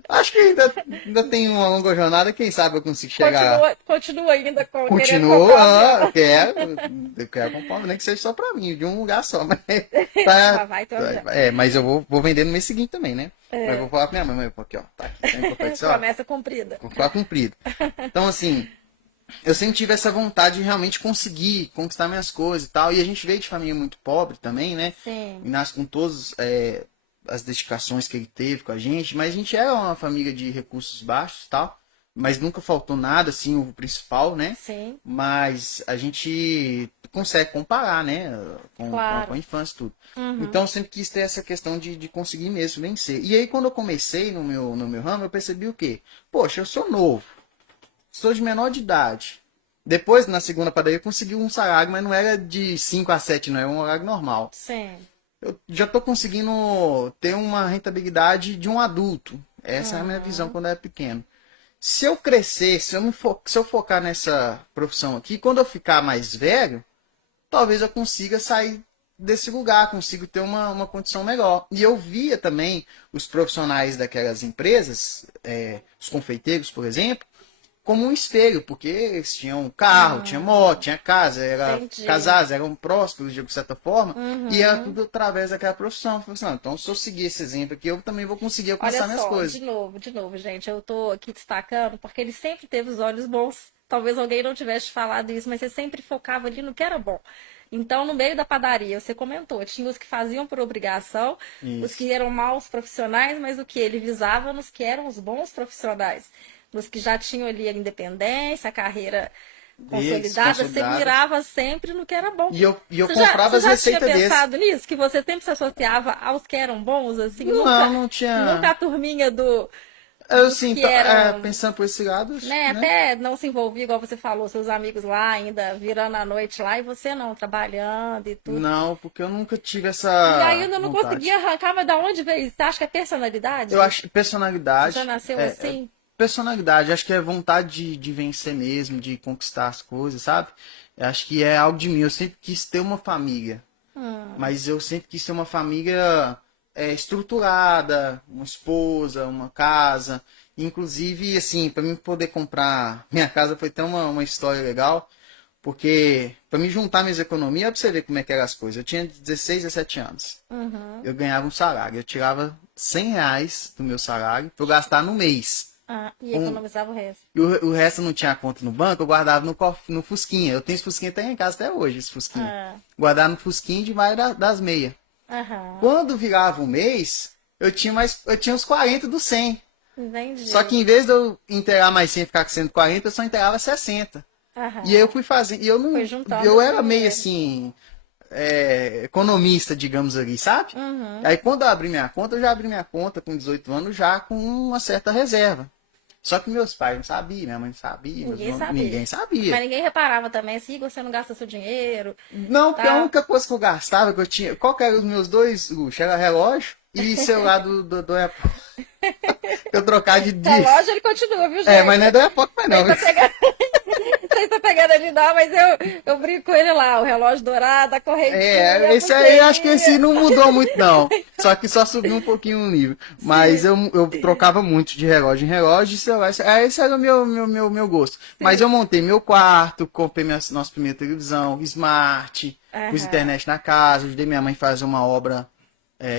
acho que ainda tem uma longa jornada, quem sabe eu consigo chegar. Continua ainda com Continua, eu quero comprar, nem que seja só pra mim, de um lugar só. Mas, mas eu vou vender no mês seguinte também, né? Mas eu vou falar pra minha mãe, aqui, ó, tá aqui, promessa cumprida. Cumprida. Então, assim, eu sempre tive essa vontade de realmente conseguir conquistar minhas coisas e tal. E a gente veio de família muito pobre também, né? Sim. E nasce com todas as dedicações que ele teve com a gente. Mas a gente era uma família de recursos baixos e tal. Mas nunca faltou nada, assim, o principal, né? Sim. Mas a gente consegue comparar, né? Com a infância e tudo. Então eu sempre quis ter essa questão de conseguir mesmo vencer. E aí quando eu comecei no meu ramo, eu percebi o quê? Poxa, eu sou novo. Sou de menor de idade. Depois, na segunda padaria, eu consegui um salário, mas não era de 5 a 7, não. Era um horário normal. Sim. Eu já estou conseguindo ter uma rentabilidade de um adulto. Essa é a minha visão quando eu era pequeno. Se eu crescer, se eu focar nessa profissão aqui, quando eu ficar mais velho, talvez eu consiga sair desse lugar, consigo ter uma condição melhor. E eu via também os profissionais daquelas empresas, os confeiteiros, por exemplo, como um espelho, porque eles tinham carro, tinha moto, tinha casa, casados, eram prósperos de certa forma, e era tudo através daquela profissão. Eu falei assim, então se eu seguir esse exemplo aqui, eu também vou conseguir alcançar minhas coisas. De novo, gente, eu tô aqui destacando, porque ele sempre teve os olhos bons. Talvez alguém não tivesse falado isso, mas você sempre focava ali no que era bom. Então, no meio da padaria, você comentou, tinha os que faziam por obrigação, os que eram maus profissionais, mas o que ele visava nos que eram os bons profissionais. Nos que já tinham ali a independência, a carreira consolidada, você mirava sempre no que era bom. E eu comprava as receitas deles. Você já tinha pensado desse. nisso? Que você sempre se associava aos que eram bons, assim? Não tinha. Nunca a turminha do Eu dos sim, que eram, pensando por esse lado, né, né? até não se envolvia, igual você falou, seus amigos lá ainda virando a noite lá, e você não, trabalhando e tudo. Não, porque eu nunca tive E essa ainda não conseguia vontade. arrancar, mas da onde veio isso? Você acha que é Eu personalidade? acho que Você já personalidade, nasceu assim? personalidade, acho que é vontade de vencer mesmo, de conquistar as coisas, sabe? Eu acho que é algo de mim. Eu sempre quis ter uma família, mas eu sempre quis ter uma família estruturada, uma esposa, uma casa. Inclusive, assim, para mim poder comprar minha casa foi até uma história legal, porque para me juntar minhas economias, pra você ver como é que eram as coisas. Eu tinha 16, 17 anos. Uhum. Eu ganhava um salário. Eu tirava R$ 100 do meu salário para eu gastar no mês. Ah, e Com, economizava o resto. e o resto não tinha conta no banco, eu guardava no Fusquinha. Eu tenho esse Fusquinha até em casa até hoje, esse Fusquinha. Ah, Guardava no Fusquinha debaixo das meias. aham, Quando virava um mês, eu tinha uns 40 do 100. Só que entendi. em vez de eu inteirar mais 100 e ficar com 140, eu só inteirava 60. E aí eu Aham. fui fazendo. E eu Foi não. juntando Eu o era meio dinheiro. assim. Economista, digamos ali, sabe? Uhum. Aí quando eu abri minha conta, eu já abri minha conta com 18 anos já com uma certa reserva. Só que meus pais não sabiam, minha mãe não sabia, Ninguém sabia. ninguém sabia. Mas ninguém reparava também, assim, Igor, você não gasta seu dinheiro, Não, porque a tá? única coisa que eu gastava, que eu tinha. Qual que eram os meus dois luxos? Era relógio e celular do Apple. Eu trocar de. Relógio ele continua, viu, Mas não é gente? do Apple, mas Vocês não. estão pegando, vocês estão pegando ele não, mas eu brinco com ele lá, o relógio dourado, a correntinha, a Esse aí eu acho que esse pulseirinha. não mudou muito, não. Só que só subiu um pouquinho o nível. Mas Sim, eu trocava muito de relógio em relógio e celular. Esse era o meu gosto. Mas eu sim. montei meu quarto, comprei nossa primeira televisão, smart, pus Aham, internet na casa, ajudei minha mãe a fazer uma obra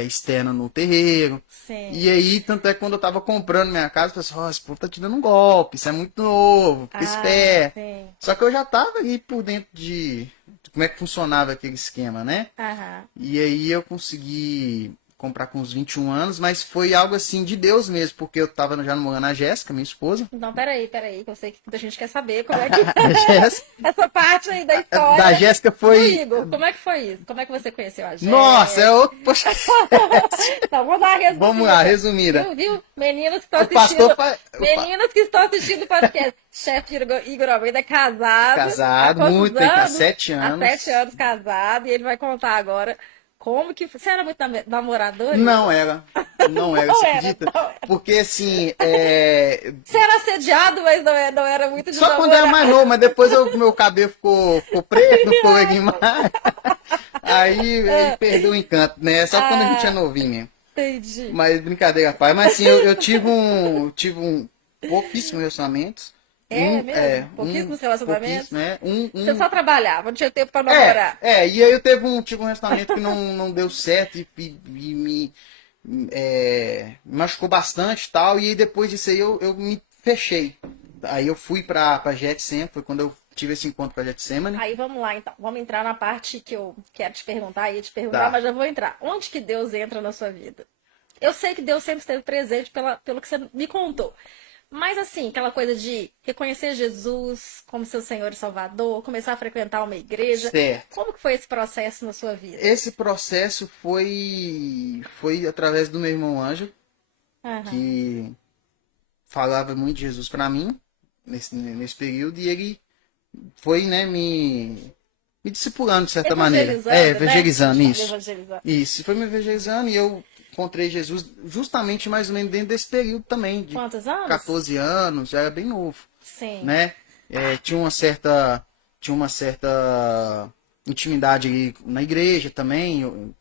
externa no terreiro. sim. E aí, tanto é que quando eu tava comprando minha casa, o pessoal, esse povo tá te dando um golpe, isso é muito novo, fica Ah, esperto. sim. Só que eu já tava ali por dentro de como é que funcionava aquele esquema, né? Aham. E aí eu consegui comprar com uns 21 anos, mas foi algo assim de Deus mesmo, porque eu tava já namorando a Jéssica, minha esposa. Então, peraí, que eu sei que muita gente quer saber como é que A Jéssica, essa parte aí da da história Jéssica do foi. Igor. Como é que foi isso? Como é que você conheceu a Nossa, é Jéssica? outro. Poxa, Então, vamos dar uma vamos lá, resumida. resumida. Viu? Meninas que estão O pastor. assistindo. Meninas que estão assistindo o podcast. Chefe Igor Almeida é casado. Há Casado, quantos muito tempo, há anos? 7 Há anos. 7 anos casado. E ele vai contar agora como que. Você era muito namorador, Não Igor? era. Não era, Não você era, acredita? não era. Porque assim, Você era assediado, mas não era muito de só quando era namorar. mais novo, mas depois meu cabelo ficou preto, não ficou leguinho mais. Aí ele perdeu o encanto, né? Só quando a gente é Ah, novinho mesmo. entendi. Mas brincadeira, pai. Mas assim, eu tive um pouquíssimos relacionamentos. É mesmo? Pouquíssimos relacionamentos? Pouquíssimo, né? Você só trabalhava, não tinha tempo pra namorar. E aí eu tive um relacionamento que não deu certo e me machucou bastante e tal. E aí depois disso aí eu me fechei. Aí eu fui pra Getsemane, foi quando eu tive esse encontro com a Getsemane. Aí vamos lá, então. Vamos entrar na parte que eu quero te perguntar, ia te perguntar, Tá. mas já vou entrar. Onde que Deus entra na sua vida? Eu sei que Deus sempre esteve presente pelo que você me contou. Mas assim, aquela coisa de reconhecer Jesus como seu Senhor e Salvador, começar a frequentar uma igreja. Certo. Como que foi esse processo na sua vida? Esse processo foi através do meu irmão Ângelo, Aham. que falava muito de Jesus pra mim nesse período, e ele foi, né, me discipulando de certa maneira. Evangelizando, né? Evangelizando, Fala isso. evangelizando. Isso, foi me evangelizando e eu encontrei Jesus justamente mais ou menos dentro desse período também, de Quantos anos? 14 anos, já era bem novo, Sim. né? Tinha uma certa intimidade ali na igreja também,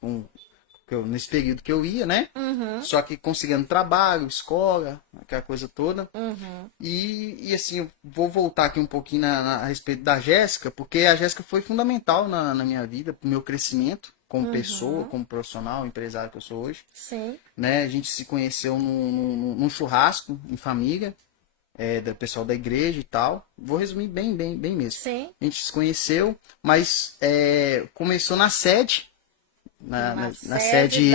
nesse período que eu ia, né? Uhum. Só que conseguindo trabalho, escola, aquela coisa toda. Uhum. E assim, eu vou voltar aqui um pouquinho a respeito da Jéssica, porque a Jéssica foi fundamental na minha vida, pro meu crescimento como pessoa, como profissional, empresário que eu sou hoje. Sim. Né? A gente se conheceu num churrasco em família, do pessoal da igreja e tal. Vou resumir bem mesmo. Sim. A gente se conheceu, mas começou na sede, na sede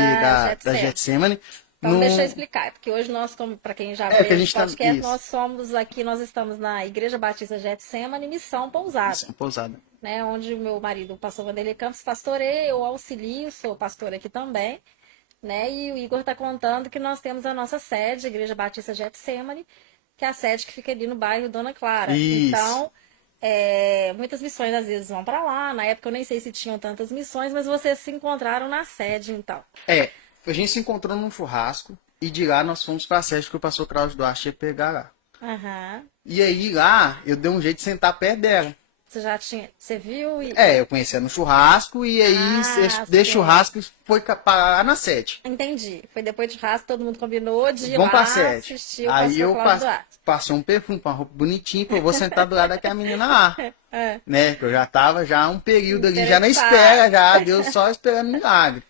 da Getsemane. Então, deixa eu explicar, porque hoje nós, para quem já Que a veio gente esse podcast, isso. nós somos aqui, nós estamos na Igreja Batista Getsemane, Missão Pousada, Isso, pousada. né, onde o meu marido, o pastor Vanderlei Campos, pastoreia, eu auxilio, sou pastor aqui também, né? E o Igor está contando que nós temos a nossa sede, a Igreja Batista Getsemane, que é a sede que fica ali no bairro Dona Clara. Isso. Então, muitas missões às vezes vão para lá. Na época eu nem sei se tinham tantas missões, mas vocês se encontraram na sede, então. A gente se encontrou num churrasco e de lá nós fomos pra sede que o pastor Cláudio Duarte ia pegar lá. Aham. E aí lá eu dei um jeito de sentar perto dela. Você viu e... Eu conhecia no churrasco e aí desse sim. churrasco foi parar na sede. Entendi. Foi depois de rastro, todo mundo combinou de ir Vamos pra lá sede. assistir o Aí pastor eu Cláudio Duarte. passei um perfume com uma roupa bonitinha, falei, vou sentar do lado daquela menina lá. Né? Que eu já tava já um período ali, já na espera, já, Deus só esperando milagre.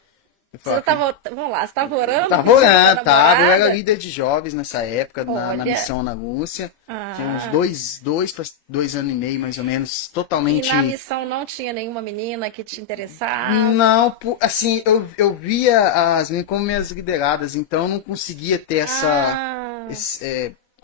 Você tava, vamos lá, você tava orando? Tava orando, tava. Eu era líder de jovens nessa época, na missão na Rússia. Tinha uns dois anos e meio, mais ou menos, totalmente... E na missão não tinha nenhuma menina que te interessava? Não, assim, eu via as meninas como minhas lideradas, então eu não conseguia ter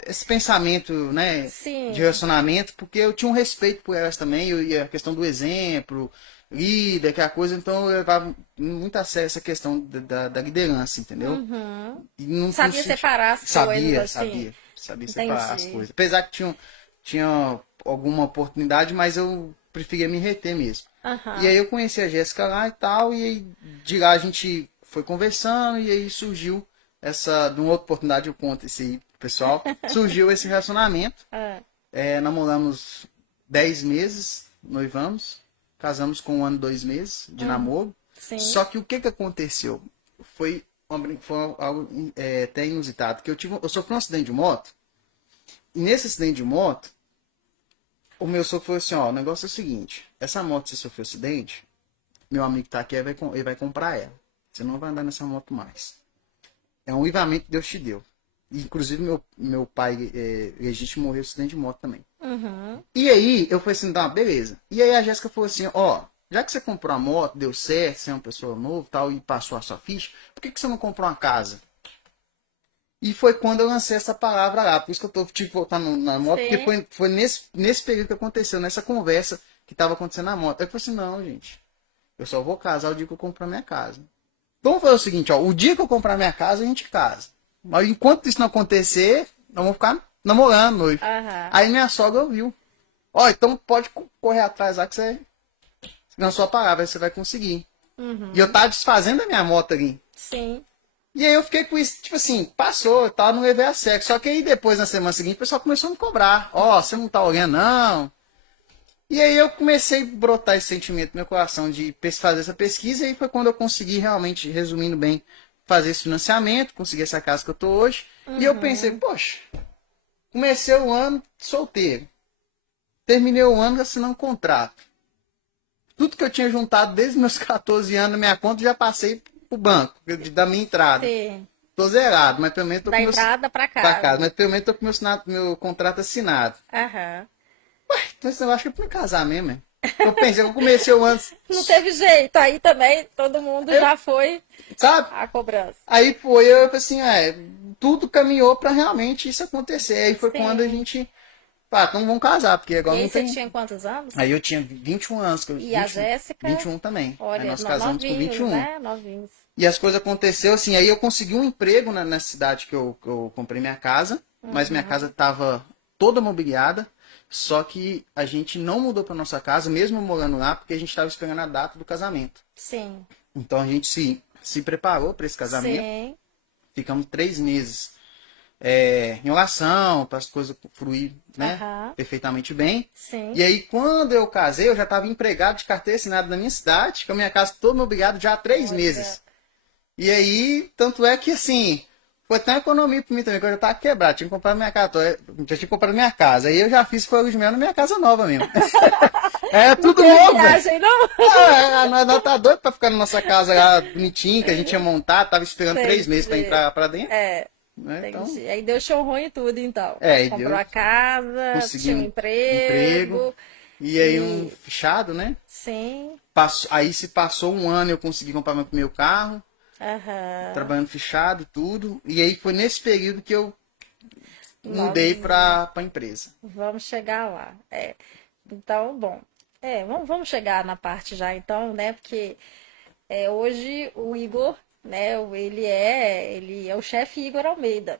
esse pensamento, né, Sim. de relacionamento, porque eu tinha um respeito por elas também, e a questão do exemplo, líder, aquela coisa, então eu levava muito a sério essa questão da liderança, entendeu? Uhum. E não sabia separar as coisas, assim. Sabia separar as coisas. Apesar que tinha alguma oportunidade, mas eu preferia me reter mesmo. Uhum. E aí eu conheci a Jéssica lá e tal, e aí de lá a gente foi conversando, e aí surgiu de uma outra oportunidade, eu conto isso aí, pessoal, surgiu esse relacionamento. Namoramos 10 meses, noivamos, casamos com 1 ano e 2 meses de namoro. Sim. Só que o que aconteceu? Foi algo até inusitado, que eu sofri um acidente de moto, e nesse acidente de moto, o meu sogro falou assim, ó, o negócio é o seguinte, essa moto, se sofreu acidente, meu amigo tá aqui, ele vai comprar ela. Você não vai andar nessa moto mais. É um livramento que Deus te deu. E, inclusive, meu pai legítimo morreu no acidente de moto também. Uhum. E aí, eu falei assim, tá, beleza. E aí a Jéssica falou assim, ó, já que você comprou a moto, deu certo, você é uma pessoa nova tal, e passou a sua ficha, por que você não comprou uma casa? E foi quando eu lancei essa palavra lá. Por isso que eu tô voltando na moto, Sim. porque foi nesse período que aconteceu, nessa conversa que tava acontecendo na moto. Aí eu falei assim, não, gente, eu só vou casar o dia que eu comprar minha casa. Vamos fazer o seguinte, ó, o dia que eu comprar minha casa, a gente casa. Mas enquanto isso não acontecer, nós vamos ficar namorando, noivo. Uhum. Aí minha sogra ouviu. Ó, então pode correr atrás lá que você, na sua palavra, você vai conseguir. Uhum. E eu tava desfazendo a minha moto ali. Sim. E aí eu fiquei com isso, tipo assim, passou, tá, não levei a sério. Só que aí depois, na semana seguinte, o pessoal começou a me cobrar. Ó, você não tá olhando, não. E aí eu comecei a brotar esse sentimento no meu coração de fazer essa pesquisa, e aí foi quando eu consegui realmente, resumindo bem, fazer esse financiamento, conseguir essa casa que eu tô hoje. E eu pensei, poxa, comecei o ano solteiro. Terminei o ano assinando um contrato. Tudo que eu tinha juntado desde meus 14 anos na minha conta, já passei pro banco, da minha entrada. Sim. Tô zerado, mas pelo menos tô Da com entrada pra casa. mas pelo menos tô com meu contrato assinado. Aham. Ué, então eu acho que é pra casar mesmo, hein? Eu pensei, eu comecei o ano, Não teve jeito. Aí também todo mundo já foi sabe? a cobrança. Aí foi, eu falei assim, tudo caminhou pra realmente isso acontecer. Aí foi Sim. quando a gente, então vamos casar, porque agora E aí não você tem... tinha quantos anos? Aí eu tinha 21 anos. E a Jéssica? 21 também. Olha, aí nós casamos com novinhos, 21. né? Novinhos. E as coisas aconteceram assim, aí eu consegui um emprego na cidade que eu comprei minha casa, mas minha casa estava toda mobiliada, só que a gente não mudou para nossa casa, mesmo morando lá, porque a gente estava esperando a data do casamento. Sim. Então a gente se preparou para esse casamento, Sim. ficamos 3 meses em oração, para as coisas fluir, né, perfeitamente bem. Sim. E aí quando eu casei, eu já estava empregado de carteira assinada na minha cidade, com a minha casa toda mobiliada já há 3 meses. E aí, tanto é que assim, foi até uma economia para mim também, que eu já estava quebrado, tinha comprado minha casa, já tinha comprado minha casa. Aí eu já fiz foi de mel na minha casa nova mesmo. Tudo novo, viagem, não? Nós tá doido para ficar na nossa casa lá bonitinha, que a gente ia montar, tava esperando 3 meses para entrar para dentro. Né? Então, aí deu showroom e tudo, então. Comprou a casa, tinha um emprego. E aí um fechado, né? Sim. Aí se passou um ano, eu consegui comprar meu primeiro carro. Trabalhando fechado e tudo. E aí foi nesse período que eu mudei para a empresa. Vamos chegar lá. Então, bom. Vamos chegar na parte já então, né? Porque hoje o Igor né? Ele é o chefe Igor Almeida.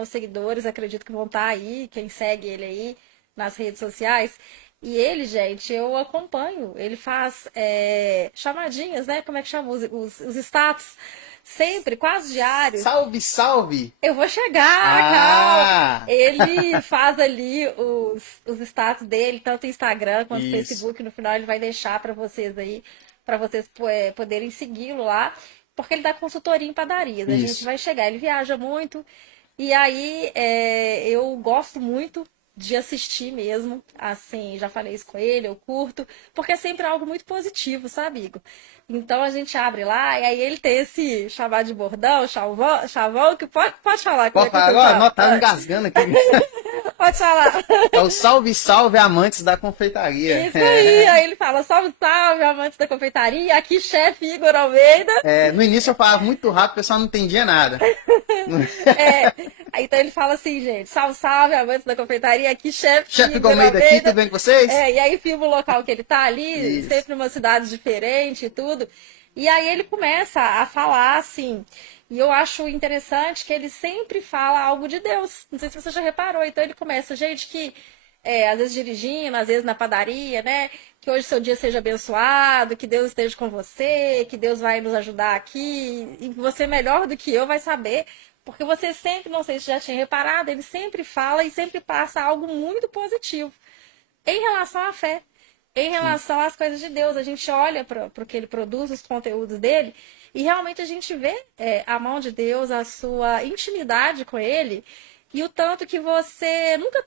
Os seguidores acredito que vão estar aí, quem segue ele aí nas redes sociais. E ele, gente, eu acompanho. Ele faz chamadinhas, né? Como é que chama? Os status. Sempre, quase diários. Salve, salve! Eu vou chegar, calma. Ele faz ali os status dele, tanto no Instagram quanto no Isso. Facebook. No final ele vai deixar para vocês aí, para vocês poderem segui-lo lá, porque ele dá consultoria em padarias. A gente Isso. vai chegar, ele viaja muito. E aí eu gosto muito de assistir mesmo, assim, já falei isso com ele, eu curto, porque é sempre algo muito positivo, sabe, Igor? Então a gente abre lá, e aí ele tem esse chamado de bordão, chavão, que pode falar. Como Pode é que falar você agora? fala? Não, tá engasgando aqui. Pode falar. É o salve, salve, amantes da confeitaria. Isso aí ele fala, salve, salve, amantes da confeitaria, aqui chefe Igor Almeida. No início eu falava muito rápido, o pessoal não entendia nada. Então ele fala assim, gente, salve, salve, amantes da confeitaria, aqui chefe Igor Almeida aqui, tudo bem com vocês? E aí filma o local que ele tá ali, Isso. sempre numa cidade diferente e tudo. E aí ele começa a falar assim, e eu acho interessante que ele sempre fala algo de Deus. Não sei se você já reparou. Então ele começa, gente, que às vezes dirigindo, às vezes na padaria, né? Que hoje seu dia seja abençoado, que Deus esteja com você, que Deus vai nos ajudar aqui. E você melhor do que eu vai saber. Porque você sempre, não sei se já tinha reparado, ele sempre fala e sempre passa algo muito positivo em relação à fé, em relação às coisas de Deus. A gente olha para o que ele produz, os conteúdos dele, e realmente a gente vê a mão de Deus, a sua intimidade com ele, e o tanto que ele nunca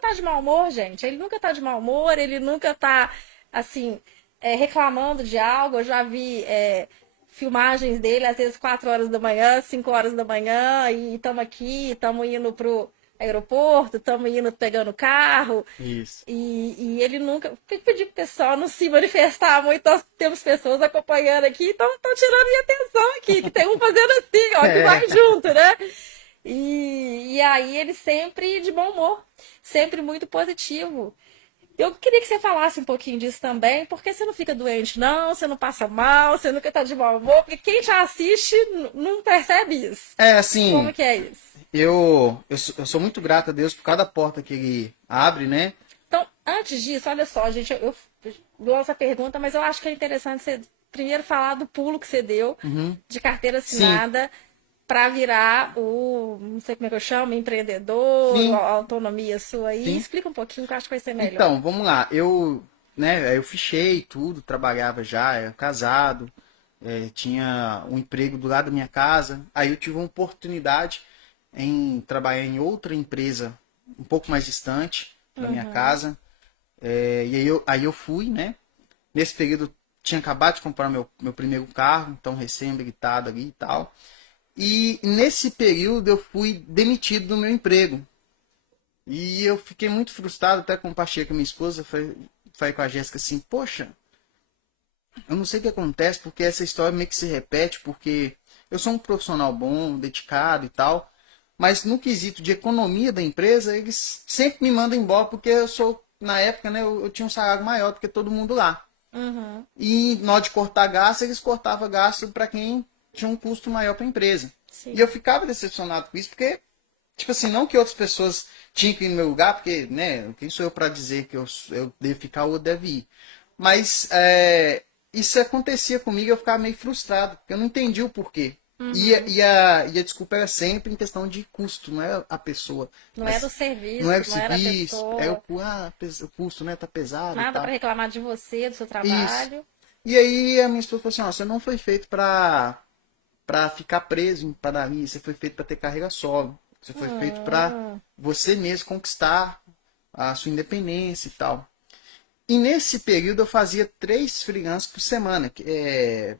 tá de mau humor, gente. Ele nunca tá de mau humor, ele nunca tá, assim, reclamando de algo. Eu já vi filmagens dele, às vezes 4 horas da manhã, 5 horas da manhã, e estamos aqui, estamos indo pro aeroporto, estamos indo pegando carro. Isso. E ele nunca. Tem que pedir pro pessoal não se manifestar muito. Nós temos pessoas acompanhando aqui, então estão tirando minha atenção aqui, que tem um fazendo assim, ó, que vai junto, né? E aí ele sempre de bom humor, sempre muito positivo. Eu queria que você falasse um pouquinho disso também, porque você não fica doente, não, você não passa mal, você nunca tá de mau humor, porque quem já assiste não percebe isso. Assim. Como que é isso? Eu sou muito grato a Deus por cada porta que ele abre, né? Então, antes disso, olha só, gente, eu lanço a pergunta, mas eu acho que é interessante você primeiro falar do pulo que você deu de carteira assinada para virar não sei como é que eu chamo, empreendedor, a autonomia sua aí. Sim. Explica um pouquinho que eu acho que vai ser melhor. Então, vamos lá. Eu fichei tudo, trabalhava já, era casado, tinha um emprego do lado da minha casa. Aí eu tive uma oportunidade em trabalhar em outra empresa um pouco mais distante da minha casa. E aí eu fui, né? Nesse período tinha acabado de comprar meu primeiro carro, então recém-habilitado ali e tal. E nesse período eu fui demitido do meu emprego. E eu fiquei muito frustrado, até compartilhei com a minha esposa, falei com a Jéssica assim, poxa, eu não sei o que acontece, porque essa história meio que se repete, porque eu sou um profissional bom, dedicado e tal, mas no quesito de economia da empresa, eles sempre me mandam embora, porque eu sou, na época, né, eu tinha um salário maior do que todo mundo lá. E na hora de cortar gasto, eles cortavam gasto para quem tinha um custo maior para a empresa. Sim. E eu ficava decepcionado com isso, porque, tipo assim, não que outras pessoas tinham que ir no meu lugar, porque, né, quem sou eu para dizer que eu devo ficar ou devo ir. Mas isso acontecia comigo e eu ficava meio frustrado, porque eu não entendi o porquê. E a desculpa era sempre em questão de custo, não é a pessoa. Não era o serviço, não era o não era a serviço, pessoa. o custo, né, tá pesado. Nada para reclamar de você, do seu trabalho. Isso. E aí a minha esposa falou assim, ó, você não foi feito para ficar preso em padaria, você foi feito para ter carreira solo. Você foi feito para você mesmo conquistar a sua independência e tal. E nesse período eu fazia 3 freelances por semana,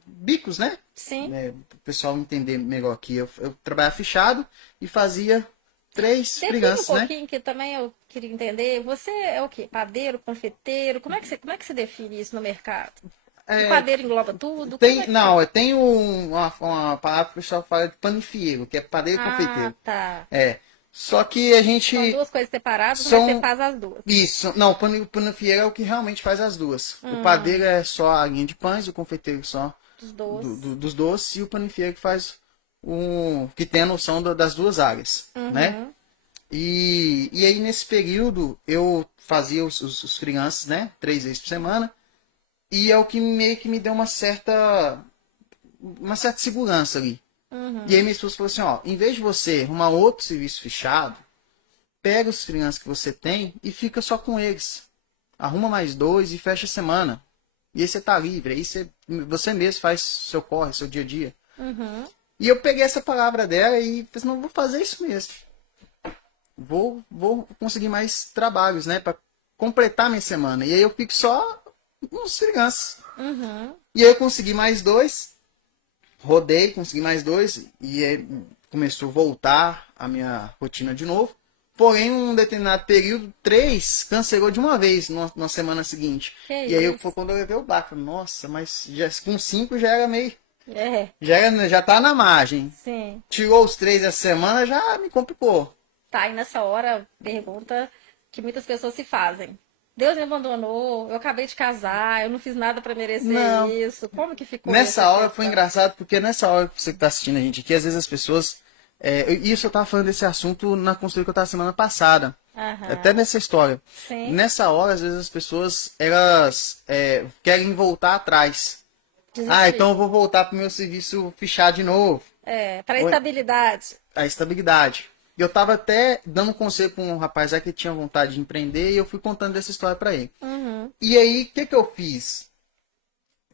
bicos, né? Sim. Para o pessoal entender melhor aqui. Eu trabalhava fichado e fazia 3 freelances, um né? pouquinho, que também eu queria entender. Você é o quê? Padeiro, confeiteiro? Como é que você define isso no mercado? O padeiro engloba tudo? Tem uma palavra que o pessoal fala de panifieiro, que é padeiro e confeiteiro. Tá. Só que a gente... São duas coisas separadas, mas você faz as duas. Isso. Não, o panifieiro é o que realmente faz as duas. O padeiro é só a linha de pães, o confeiteiro só Dos doces. dos doces e o panificador que faz que tem a noção das duas áreas, né? E aí nesse período eu fazia os freelances, né? 3 vezes por semana. E é o que meio que me deu uma certa segurança ali. E aí minha esposa falou assim, ó, em vez de você arrumar outro serviço fechado, pega os freelances que você tem e fica só com eles. Arruma mais 2 e fecha a semana. E aí você tá livre. Aí você mesmo faz seu corre, seu dia a dia. E eu peguei essa palavra dela e falei, não, vou fazer isso mesmo. Vou conseguir mais trabalhos, né? Pra completar minha semana. E aí eu fico só nos freelances. E aí eu consegui mais 2. Rodei, consegui mais 2. E aí começou a voltar a minha rotina de novo. Porém, um determinado período, 3 cancelou de uma vez na semana seguinte. Que e aí isso? foi quando eu levei o baque. Nossa, mas com 5 já era meio. É, Já tá na margem. sim. Tirou os 3 essa semana, já me complicou. Tá, e nessa hora, pergunta que muitas pessoas se fazem. Deus me abandonou, eu acabei de casar, eu não fiz nada pra merecer Não. isso. Como que ficou Nessa essa hora questão? foi engraçado, porque nessa hora que você que tá assistindo a gente aqui, às vezes as pessoas. Isso eu tava falando desse assunto na consultoria que eu tava semana passada. Aham. Até nessa história. Sim. Nessa hora, às vezes as pessoas elas querem voltar atrás. Desistir. Então eu vou voltar pro meu serviço fechar de novo. Para Oi. estabilidade. A estabilidade. E eu tava até dando um conselho pra um rapaz que tinha vontade de empreender e eu fui contando dessa história pra ele. E aí, o que eu fiz?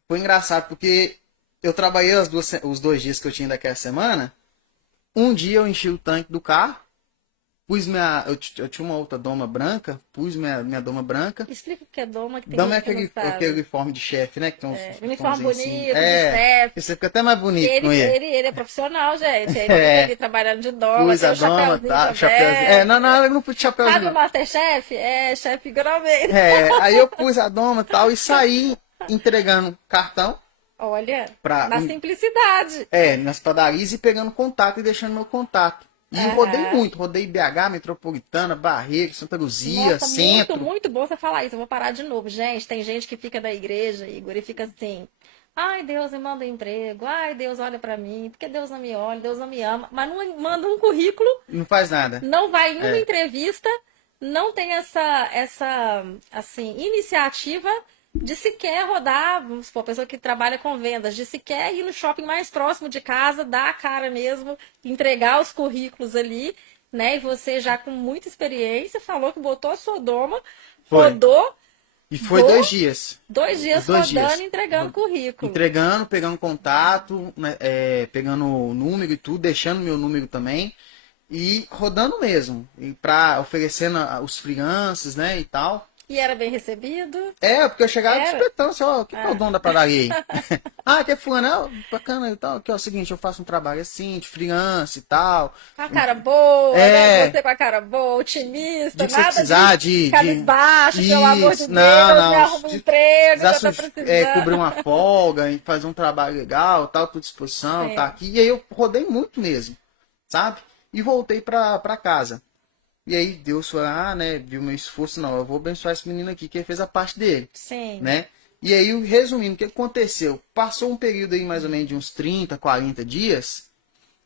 Foi engraçado, porque eu trabalhei os 2 dias que eu tinha daquela semana. Um dia eu enchi o tanque do carro, eu tinha uma outra doma branca, pus minha doma branca. Explica o que é doma, que tem Doma é gente que não sabe. aquele uniforme de chefe, né? Que tem uns Uniforme uniformezinhos bonito, assim. de chefe. Você fica até mais bonito com ele. Ele é profissional, gente. Ele trabalhando de doma, Pus tem a o doma, chapéuzinho tá? também. Chapéuzinho. Não, eu não pus chapéuzinho. Sabe o Masterchef? É, chefe Graumeiro. Aí eu pus a doma e tal e saí entregando cartão. Olha, Pra- na simplicidade. Nas padarias e pegando contato e deixando meu contato. E rodei muito, rodei BH, Metropolitana, Barreiro, Santa Luzia, Nossa, Centro. muito bom você falar isso. Eu vou parar de novo. Gente, tem gente que fica na igreja, Igor, e fica assim... Ai, Deus me manda um emprego. Ai, Deus olha pra mim. Porque Deus não me olha, Deus não me ama. Mas não manda um currículo, Não faz nada. não vai em uma entrevista, não tem essa assim, iniciativa de sequer rodar, vamos supor, pessoa que trabalha com vendas, de sequer ir no shopping mais próximo de casa, dar a cara mesmo, entregar os currículos ali, né? E você já com muita experiência, falou que botou a sua doma, Foi. rodou E foi Boa. 2 dias. 2 dias Os 2 rodando dias. e entregando currículo. Entregando, pegando contato, né, pegando o número e tudo, deixando meu número também. E rodando mesmo. E oferecendo os freelances, né, e tal. E era bem recebido. Porque eu chegava Era? espetando assim, ó, o que é o dono da padaria aí? Que é fulano, bacana e tal. Aqui, ó, é o seguinte, eu faço um trabalho assim, de freelance e tal. Com a cara boa, né? Você com a cara boa, otimista, De que você nada precisar de cabisbaixo, pelo amor de Isso, Deus, não. me arruma um emprego, que eu tô Precisasse, precisando. cobrir uma folga e fazer um trabalho legal, tal, tudo disposição, Sim. tá aqui. E aí eu rodei muito mesmo, sabe? E voltei pra casa. E aí Deus falou, né, viu meu esforço, não, eu vou abençoar esse menino aqui, que ele fez a parte dele, Sim. né? E aí, resumindo, o que aconteceu? Passou um período aí mais ou menos de uns 30, 40 dias,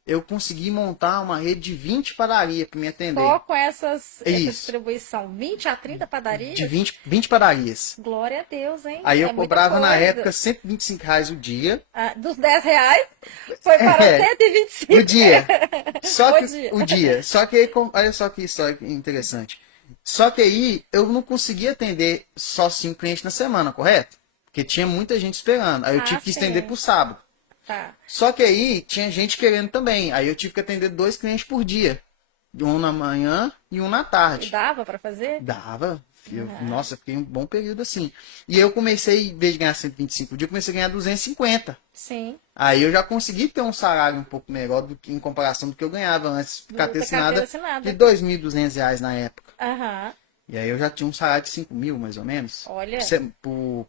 eu consegui montar uma rede de 20 padarias para me atender. Só com essa Isso. distribuição, 20 a 30 padarias? De 20 padarias. Glória a Deus, hein? Aí eu É muita cobrava na coisa. época R$ 125 o dia. Dos R$10 foi para 125. O dia. Só que, O dia. o dia. Só que aí, olha só que história interessante. Só que aí eu não conseguia atender só 5 clientes na semana, correto? Porque tinha muita gente esperando. Aí eu tive que sim. estender pro sábado. Tá. Só que aí tinha gente querendo também. Aí eu tive que atender 2 clientes por dia. Um na manhã e um na E tarde. dava para fazer? Dava. Nossa, eu fiquei um bom período assim. E aí eu comecei, em vez de ganhar 125 por dia, eu comecei a ganhar 250. Sim. Aí eu já consegui ter um salário um pouco melhor do que em comparação do que eu ganhava antes de carteira assinada de R$ 2.200 na época. Aham. E aí eu já tinha um salário de 5 mil, mais ou menos, Olha.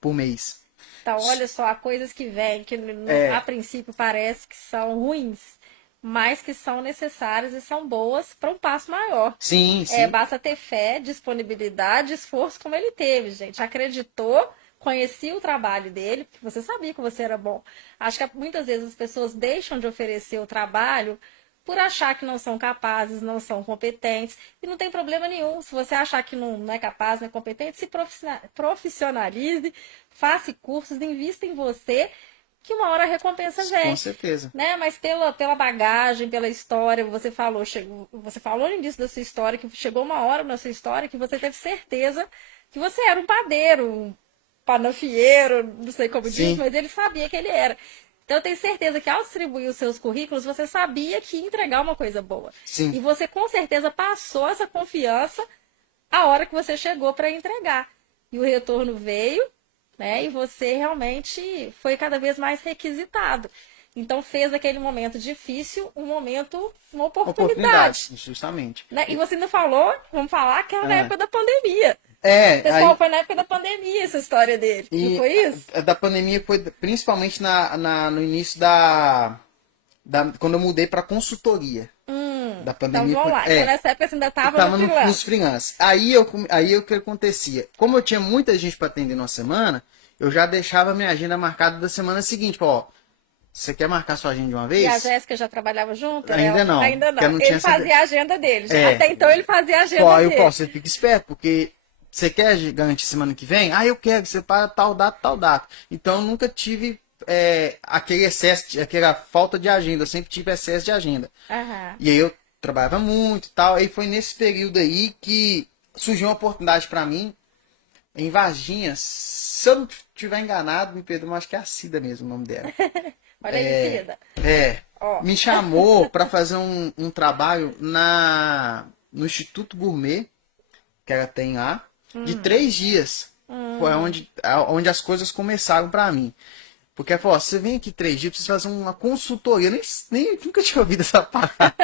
por mês. Então, olha só, há coisas que vêm, que a princípio parece que são ruins, mas que são necessárias e são boas para um passo maior. Sim, sim. Basta ter fé, disponibilidade, esforço como ele teve, gente. Acreditou, conhecia o trabalho dele, porque você sabia que você era bom. Acho que muitas vezes as pessoas deixam de oferecer o trabalho por achar que não são capazes, não são competentes. E não tem problema nenhum. Se você achar que não é capaz, não é competente, se profissionalize, faça cursos, invista em você, que uma hora a recompensa vem. Com certeza. Né? Mas pela bagagem, pela história, você falou no início da sua história, que chegou uma hora na sua história que você teve certeza que você era um padeiro, um panafieiro, não sei como diz, mas ele sabia que ele era. Então, eu tenho certeza que ao distribuir os seus currículos, você sabia que ia entregar uma coisa boa. Sim. E você, com certeza, passou essa confiança a hora que você chegou para entregar. E o retorno veio, né? E você realmente foi cada vez mais requisitado. Então, fez aquele momento difícil uma oportunidade. Justamente. Né? E você ainda falou, vamos falar, que era na época da pandemia. Pessoal, foi na época da pandemia essa história dele, não foi isso? Da pandemia foi principalmente no início quando eu mudei para consultoria. Da pandemia. Então vamos lá. Então nessa época você ainda estava nos freelance. Aí o que acontecia? Como eu tinha muita gente para atender numa semana, eu já deixava minha agenda marcada da semana seguinte. Você quer marcar sua agenda de uma vez? E a Jéssica já trabalhava junto? Ainda não. Ainda não. Ele fazia a agenda dele. Até então ele fazia a agenda dele. Você fica esperto, porque você quer garantir semana que vem? Eu quero, você para tal data. Então eu nunca tive aquele excesso, aquela falta de agenda. Eu sempre tive excesso de agenda. E aí eu trabalhava muito e tal. Aí foi nesse período aí que surgiu uma oportunidade para mim em Varginha. Se eu não estiver enganado, me perdoa, mas acho que é a Cida mesmo o nome dela. Olha aí, Cida. Me chamou para fazer um trabalho no Instituto Gourmet, que ela tem lá, de 3 dias. Foi onde as coisas começaram para mim. Porque ela falou, você vem aqui 3 dias, precisa fazer uma consultoria. Nunca tinha ouvido essa palavra.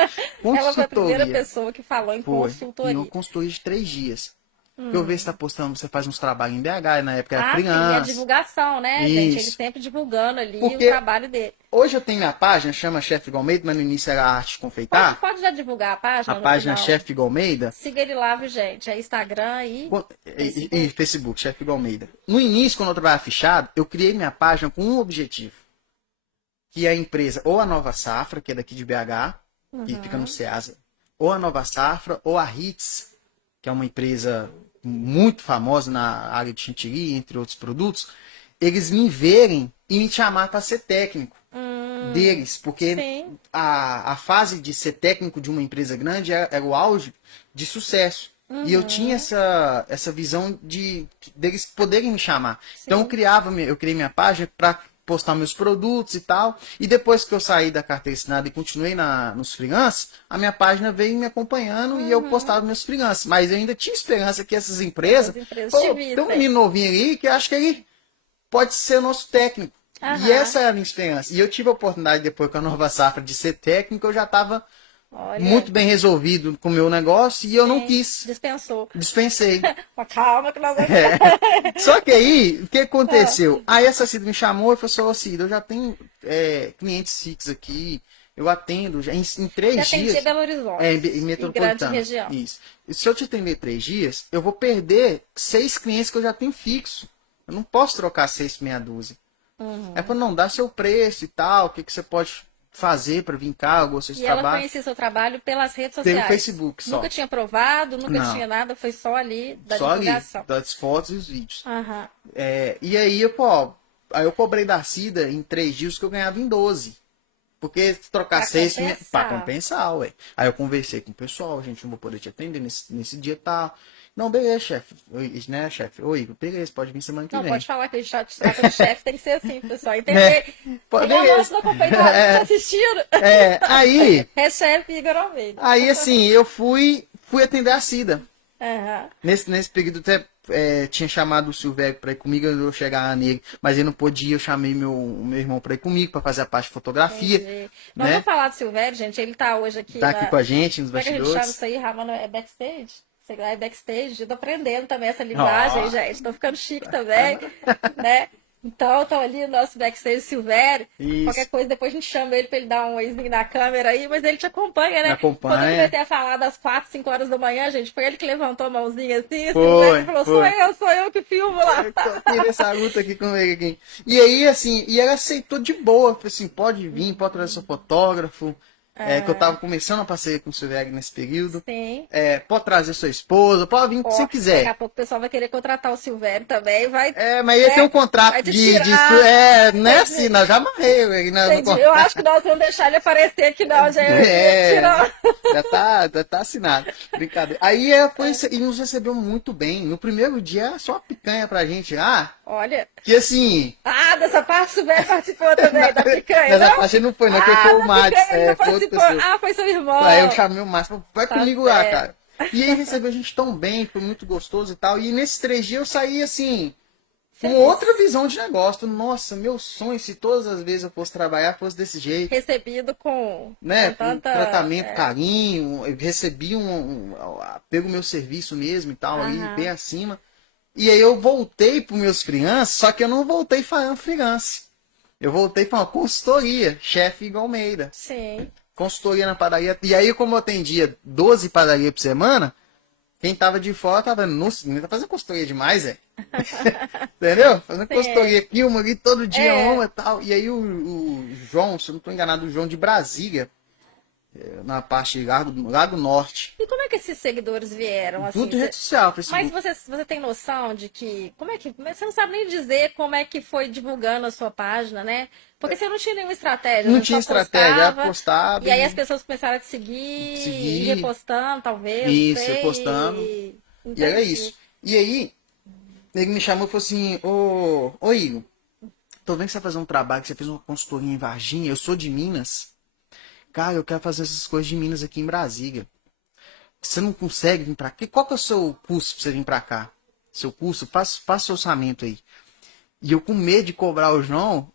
Ela foi a primeira pessoa que falou em consultoria. Em uma consultoria de 3 dias. Eu vejo que você tá postando, você faz uns trabalhos em BH, e na época era freelance. Sim, a divulgação, né, gente? Ele sempre divulgando ali o trabalho dele. Hoje eu tenho minha página, chama Chefe Almeida, mas no início era Arte de Confeitar. Pode já divulgar a página? A página Chefe Almeida. Siga ele lá, viu, gente? É Instagram e Facebook, Chefe Almeida. No início, quando eu trabalhava fichado, eu criei minha página com um objetivo. Que é a empresa, ou a Nova Safra, que é daqui de BH, que fica no Ceasa, ou a Nova Safra, ou a Hits, que é uma empresa muito famosa na área de chantilly, entre outros produtos, eles me verem e me chamar para ser técnico deles, porque a fase de ser técnico de uma empresa grande era o auge de sucesso. E eu tinha essa visão deles poderem me chamar. Então eu criei minha página para postar meus produtos e tal. E depois que eu saí da carteira assinada e continuei nos freelance, a minha página veio me acompanhando e eu postava meus freelance. Mas eu ainda tinha esperança que essas empresas tem um menino novinho ali que eu acho que ele pode ser o nosso técnico. E essa é a minha esperança. E eu tive a oportunidade depois com a Nova Safra de ser técnico, eu já estava muito bem resolvido com o meu negócio e eu não quis. Dispensei. Calma que nós vamos... Só que aí, o que aconteceu? Aí essa Cida me chamou e falou assim, Cida, eu já tenho clientes fixos aqui, eu atendo já em 3 dias. Em Belo Horizonte. Em Metropolitana. Grande região. Isso. E se eu te atender 3 dias, eu vou perder 6 clientes que eu já tenho fixo. Eu não posso trocar 6 por meia dúzia. Aí falou, não, dá seu preço e tal, o que você pode fazer para vir cá, eu gostei desse trabalho. Ela conhecia seu trabalho pelas redes sociais. Pelo Facebook só. Nunca tinha provado, nunca tinha nada, foi só ali da divulgação. Ali, das fotos e os vídeos. E aí eu cobrei da Cida em 3 dias que eu ganhava em 12. Porque trocar 6 para compensar, ué. Aí eu conversei com o pessoal, gente, não vou poder te atender nesse dia e tal. Não, beleza, chefe. Né, chefe? Ô, Igor, beleza, pode vir semana que vem. Não, pode falar que a gente tá te tratando de chefe, tem que ser assim, pessoal. Entender. Tem a moça da companhia tá assistindo. Aí... É chefe Igor Almeida. Aí, assim, eu fui atender a Cida. Nesse período até tinha chamado o Silvério para ir comigo, eu chegar nele, mas ele não podia, eu chamei meu irmão para ir comigo, para fazer a parte de fotografia. Entendi. Nós vamos falar do Silvério, gente, ele tá hoje aqui. Tá aqui com a gente, nos bastidores. Como é que a gente chama isso aí, Ramona? É backstage? Sei lá, é backstage. Eu tô aprendendo também essa linguagem, gente. Tô ficando chique também, né? Então, estão ali no nosso backstage, Silvério. Isso. Qualquer coisa, depois a gente chama ele pra ele dar um oizinho na câmera aí, mas ele te acompanha, né? Me acompanha. Quando eu comecei a falar das 4, 5 horas da manhã, gente, foi ele que levantou a mãozinha assim, Foi, Silvério falou, foi. sou eu que filmo lá. Eu tô aqui nessa luta aqui com ele aqui. E aí, assim, e ela aceitou de boa. Falei assim, pode vir, pode trazer seu fotógrafo. Que eu tava começando a parceria com o Silvério nesse período. Sim. Pode trazer sua esposa, pode vir o que você Daqui quiser. a pouco o pessoal vai querer contratar o Silvério também, vai... Mas ele tem um contrato vai te de tirar. não é assim, não, já amarrei ele. Entendi. Eu acho que nós vamos deixar ele aparecer aqui, não, gente. Já tá assinado. Brincadeira. Aí ela foi e nos recebeu muito bem. No primeiro dia era só uma picanha pra gente lá. Olha. Que assim. Dessa parte o Silvério participou também, da picanha. Dessa não? parte não foi, não, que foi o Matos. Foi outra pessoa. Foi seu irmão. Aí eu chamei o Márcio, vai Tá comigo lá, certo. cara. E aí recebeu a gente tão bem, foi muito gostoso e tal. E nesses 3 dias eu saí assim, com Feliz. outra visão de negócio. Nossa, meu sonho, se todas as vezes eu fosse trabalhar, fosse desse jeito. Recebido com Né? com tanta... Tratamento, carinho, eu recebi pego meu serviço mesmo e tal, aí bem acima. E aí eu voltei para meus freelance, só que eu não voltei falando freelance. Eu voltei para uma consultoria, chefe Igor Almeida. Sim. Consultoria na padaria. E aí, como eu atendia 12 padarias por semana, quem tava de fora tava, nossa, tá fazendo consultoria demais, velho. Entendeu? Fazendo consultoria aqui, uma ali, todo dia, uma e tal. E aí o João, se eu não tô enganado, o João de Brasília, na parte de Lago Norte. E como é que esses seguidores vieram? Assim, Tudo de rede social, Mas Facebook. você tem noção de que... Você não sabe nem dizer como é que foi divulgando a sua página, né? Porque você não tinha nenhuma estratégia. Não você tinha só estratégia, postava, postava. E aí as pessoas começaram a te seguir, e repostando, talvez. Isso, não sei, repostando. E era Entendi. isso. E aí, ele me chamou e falou assim, ô Igor, tô vendo que você vai fazer um trabalho, que você fez uma consultoria em Varginha, eu sou de Minas. Cara, eu quero fazer essas coisas de Minas aqui em Brasília. Você não consegue vir pra cá? Qual que é o seu custo pra você vir pra cá? Seu custo? Passa seu orçamento aí. E eu com medo de cobrar o João,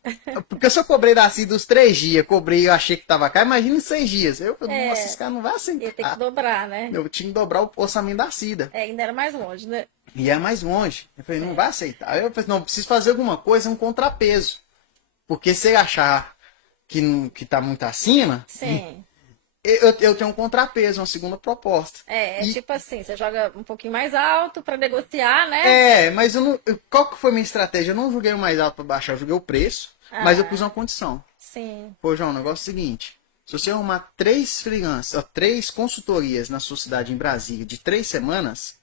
porque se eu cobrei da CID dos 3 dias, cobrei, eu achei que tava cá, imagina em 6 dias. Eu falei, nossa, esse cara não vai aceitar. Ia ter que dobrar, né? Eu tinha que dobrar o orçamento da CIDA. Ainda era mais longe, né? E é mais longe. Eu falei, não vai aceitar. Aí eu falei, não, preciso fazer alguma coisa, um contrapeso. Porque se ele achar que tá muito acima, Sim. eu tenho um contrapeso, uma segunda proposta. Tipo assim, você joga um pouquinho mais alto pra negociar, né? Mas eu não. Qual que foi a minha estratégia? Eu não joguei o mais alto pra baixar, eu joguei o preço, mas eu pus uma condição. Sim. Pô, João, o negócio é o seguinte: se você arrumar 3 freelancers, 3 consultorias na sua cidade em Brasília de 3 semanas,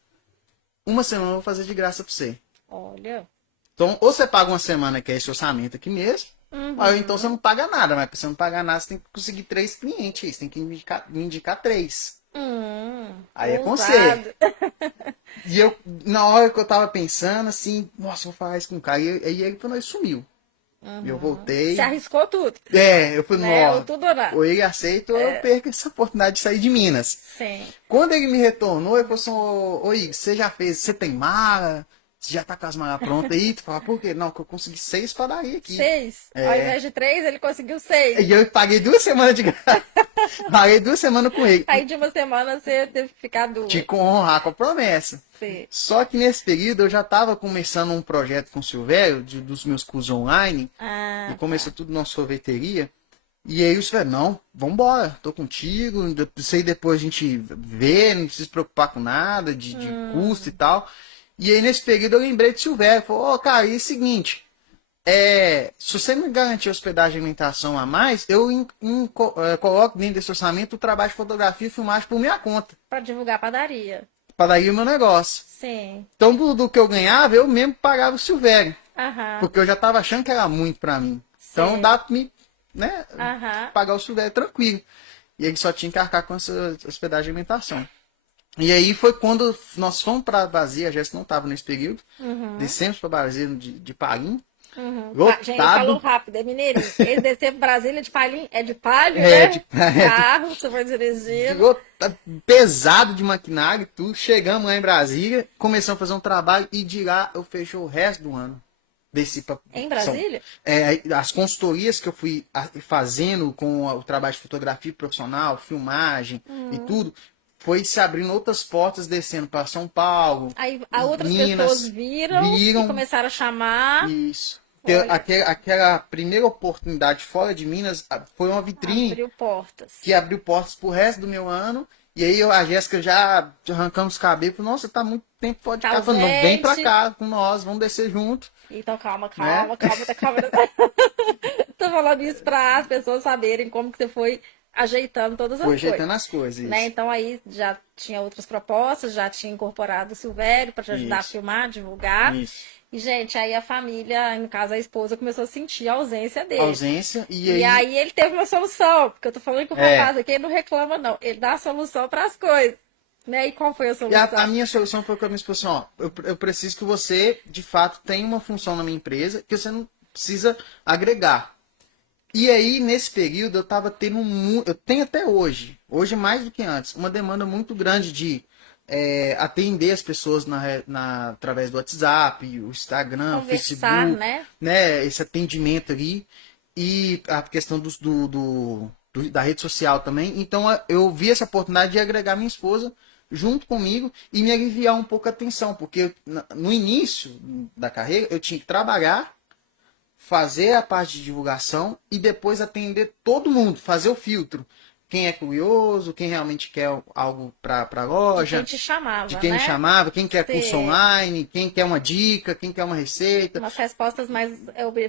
uma semana eu vou fazer de graça pra você. Olha. Então, ou você paga uma semana, que é esse orçamento aqui mesmo, ou então você não paga nada, mas pra você não pagar nada, você tem que conseguir 3 clientes aí, você tem que me indicar 3. Aí é com você. E eu, na hora que eu tava pensando, assim, nossa, vou falar isso com o cara. E aí ele falou, ele sumiu. E eu voltei. Você arriscou tudo. Eu falei, Né? nossa, Ou tudo ou nada. ou ele aceita ou eu perco essa oportunidade de sair de Minas. Sim. Quando ele me retornou, ele falou assim, ô Igor, você já fez, você tem mala? Você já tá com as malas prontas aí? Tu fala, por quê? Não, que eu consegui 6 padarias aqui. 6. Ao invés de 3, ele conseguiu 6. E eu paguei 2 semanas de graça. Paguei 2 semanas com ele. Aí de uma semana você teve que ficar 2. Tinha que honrar com a promessa. Sim. Só que nesse período eu já estava começando um projeto com o Silvério, dos meus cursos online. E começou tudo na sorveteria. E aí o Silvério, não, vambora, tô contigo. Isso aí depois a gente vê, não precisa se preocupar com nada de custo e tal. E aí nesse período eu lembrei de Silvério. Falou, cara, e é o seguinte, se você me garantir hospedagem e alimentação a mais, eu coloco dentro desse orçamento o trabalho de fotografia e filmagem por minha conta. Pra divulgar a padaria. Para daí o meu negócio. Sim. Então do que eu ganhava, eu mesmo pagava o Silvério. Aham. Porque eu já tava achando que era muito pra mim. Então Sim. dá pra me, pagar o Silvério tranquilo. E ele só tinha que arcar com essa hospedagem e alimentação. E aí foi quando nós fomos pra Brasília, a Jéssica não tava nesse período. Descemos pra Brasília de Palim. Gente, falou Lotado. rápido, é mineirinho. Eles desceram pra Brasília de palhinho, é de palho, É, né? de Carro, você foi dirigindo. Pesado de maquinário e tudo. Chegamos lá em Brasília, começamos a fazer um trabalho e de lá eu fechei o resto do ano. Desci pra, Em Brasília? as consultorias que eu fui fazendo com o trabalho de fotografia profissional, filmagem e tudo, foi se abrindo outras portas, descendo para São Paulo. Aí outras Minas, pessoas viram e começaram a chamar. Isso. Porque Olha, aquela primeira oportunidade fora de Minas foi uma vitrine abriu portas. que abriu portas pro resto do meu ano. E aí a Jéssica já arrancando os cabelos, falou, nossa, tá muito tempo fora de Tá casa. Falei, não, vem pra ausente. cá com nós, vamos descer junto, Então, calma, né? calma, calma, tá calma. Tô falando isso para as pessoas saberem como que você foi ajeitando todas Foi as coisas, ajeitando as coisas, né? isso. Então aí já tinha outras propostas, já tinha incorporado o Silvério para te ajudar a Isso, filmar, divulgar. isso. E, gente, aí a família, no caso a esposa, começou a sentir a ausência dele. Ausência, e E aí, aí ele teve uma solução, porque eu tô falando que o rapaz aqui ele não reclama, não. Ele dá a solução para as coisas, né? E qual foi a e solução? a minha solução foi com a minha esposa, assim, ó, eu preciso que você, de fato, tenha uma função na minha empresa, que você não precisa agregar. E aí, nesse período, eu tava tendo eu tenho até hoje mais do que antes, uma demanda muito grande de atender as pessoas através do WhatsApp, o Instagram, o Conversar, Facebook, né? né, esse atendimento ali, e a questão da rede social também. Então, eu vi essa oportunidade de agregar minha esposa junto comigo e me aliviar um pouco a tensão, porque no início da carreira, eu tinha que trabalhar, fazer a parte de divulgação e depois atender todo mundo, fazer o filtro. Quem é curioso, quem realmente quer algo para a De loja, quem te chamava, de quem me né? chamava, quem quer curso Você- online, quem quer uma dica, quem quer uma receita. Umas respostas mais.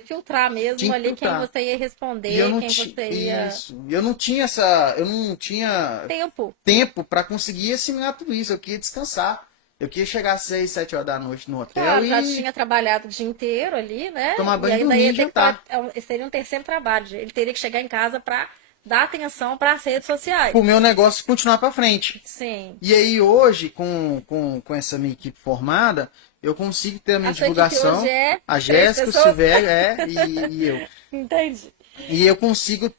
Filtrar mesmo Tinha que ali quem filtrar. você ia E eu responder, não quem tinha você ia. isso. Eu não tinha Tempo. tempo para conseguir assimilar tudo isso. Eu queria descansar. Eu queria chegar às 6, 7 horas da noite no hotel Claro, já e tinha trabalhado o dia inteiro ali, né? tomar banho E e ainda dormir ia e ter que. jantar. Esse seria um terceiro trabalho. Ele teria que chegar em casa para dar atenção para as redes sociais. O meu negócio continuar para frente. Sim. E aí hoje, com essa minha equipe formada, eu consigo ter a minha A sua equipe divulgação. hoje é A 3 Jéssica, o pessoas? Silvério, e eu. Entendi. E eu consigo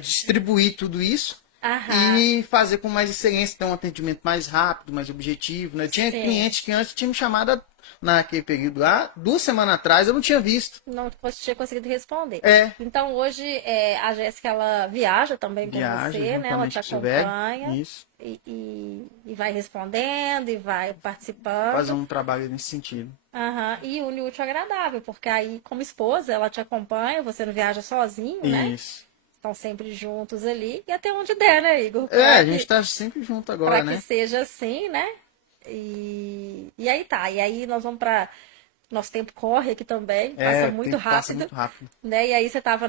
distribuir tudo isso Aham. e fazer com mais excelência, ter um atendimento mais rápido, mais objetivo. Né? Tinha Sim. clientes que antes tinham me chamado naquele período lá, 2 semanas atrás, eu não tinha visto. Não tinha conseguido responder. É. Então hoje a Jéssica ela viaja também com Viaja você, né? Ela te juntamente com o Silvério. acompanha Isso. e vai respondendo e vai participando. Fazer um trabalho nesse sentido. Aham. E une o útil ao agradável, porque aí, como esposa, ela te acompanha, você não viaja sozinho, né? Isso. Estão sempre juntos ali e até onde der, né, Igor? A gente tá sempre junto agora, Para né? que seja assim, né? E aí tá. E aí nós vamos para nosso tempo corre aqui também, passa muito Passa rápido. muito rápido. Né? E aí você tava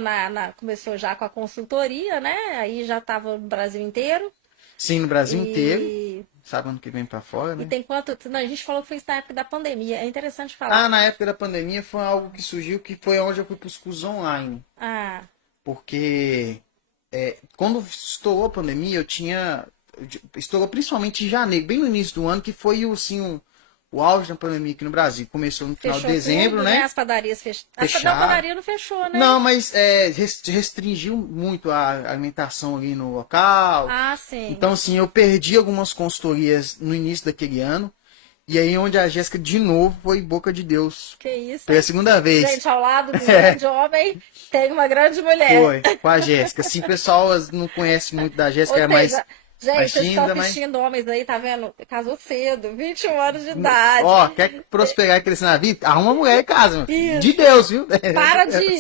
começou já com a consultoria, né? Aí já tava no Brasil inteiro. Sim, no Brasil E- inteiro. Sabe ano que vem pra fora, E né? tem quanto. Não, a gente falou que foi isso na época da pandemia. É interessante falar. Na época da pandemia foi algo que surgiu, que foi onde eu fui pros cursos online. Ah, Porque quando estourou a pandemia, estourou principalmente em janeiro, bem no início do ano, que foi o auge da pandemia aqui no Brasil. Começou no final de fechou dezembro, tudo, né? As padarias fecharam. A Fecharam. padaria não fechou, né? Não, mas restringiu muito a alimentação ali no local. Ah, sim. Então, assim, eu perdi algumas consultorias no início daquele ano. E aí, onde a Jéssica, de novo, foi boca de Deus. Que isso. Pela segunda vez. Gente, ao lado do grande homem, tem uma grande mulher. Foi, com a Jéssica. Assim, o pessoal não conhece muito da Jéssica, Ou é mais, seja, gente, mais vocês estão tímida, mas... assistindo homens aí, tá vendo? Casou cedo, 21 anos de idade. Ó, quer prosperar e crescer na vida? Arruma uma mulher em casa, meu filho. Isso. De Deus, viu?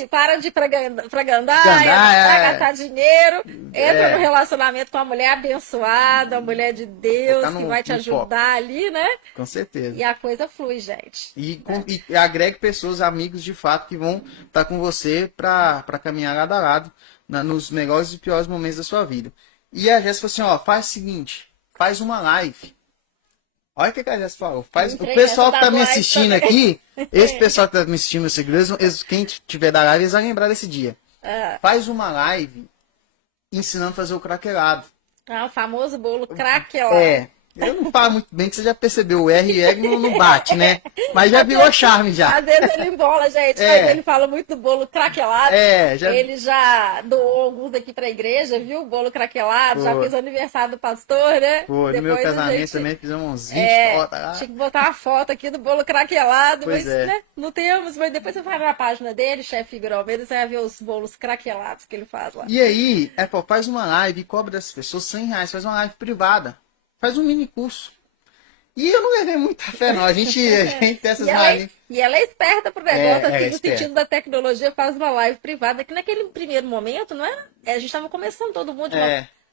Para de pra gandaia, Gandaia, pra gastar dinheiro. Entra É. no relacionamento com uma mulher abençoada, uma mulher de Deus, Tá no- que vai te no foco. ajudar ali, né? Com certeza. E a coisa flui, gente. E agregue pessoas, amigos de fato, que vão estar com você para caminhar lado a lado nos melhores e piores momentos da sua vida. E a Jéssica falou assim, ó, faz o seguinte, faz uma live. Olha o que a Jéssica falou. O Entrei pessoal nessa que tá da me live assistindo também. aqui, esse pessoal que tá me assistindo, meus seguidores, quem tiver da live, eles vão lembrar desse dia. Ah, Faz uma live ensinando a fazer o craquelado. o famoso bolo craquelado. Eu não falo muito bem, que você já percebeu, o R e R não bate, né? Mas já virou charme já. Às vezes ele embola, gente, É. mas ele fala muito do bolo craquelado. Já Ele já doou alguns aqui pra igreja, viu? O bolo craquelado, já Foi. fez o aniversário do pastor, né? Foi, no meu Depois a casamento gente- também fizemos uns 20 tortas lá. Tinha que botar uma foto aqui do bolo craquelado, Pois mas é. né, não temos. Mas depois você vai na página dele, chefe Figueiredo Almeida, você vai ver os bolos craquelados que ele faz lá. E aí, Apple, faz uma live e cobra dessas pessoas R$100, faz uma live privada. Faz um mini curso. E eu não levei muita fé, não. A gente tem essas manias. E ela é esperta pro negócio, assim, no esperta. sentido da tecnologia, faz uma live privada, que naquele primeiro momento, não era? A gente estava começando todo mundo,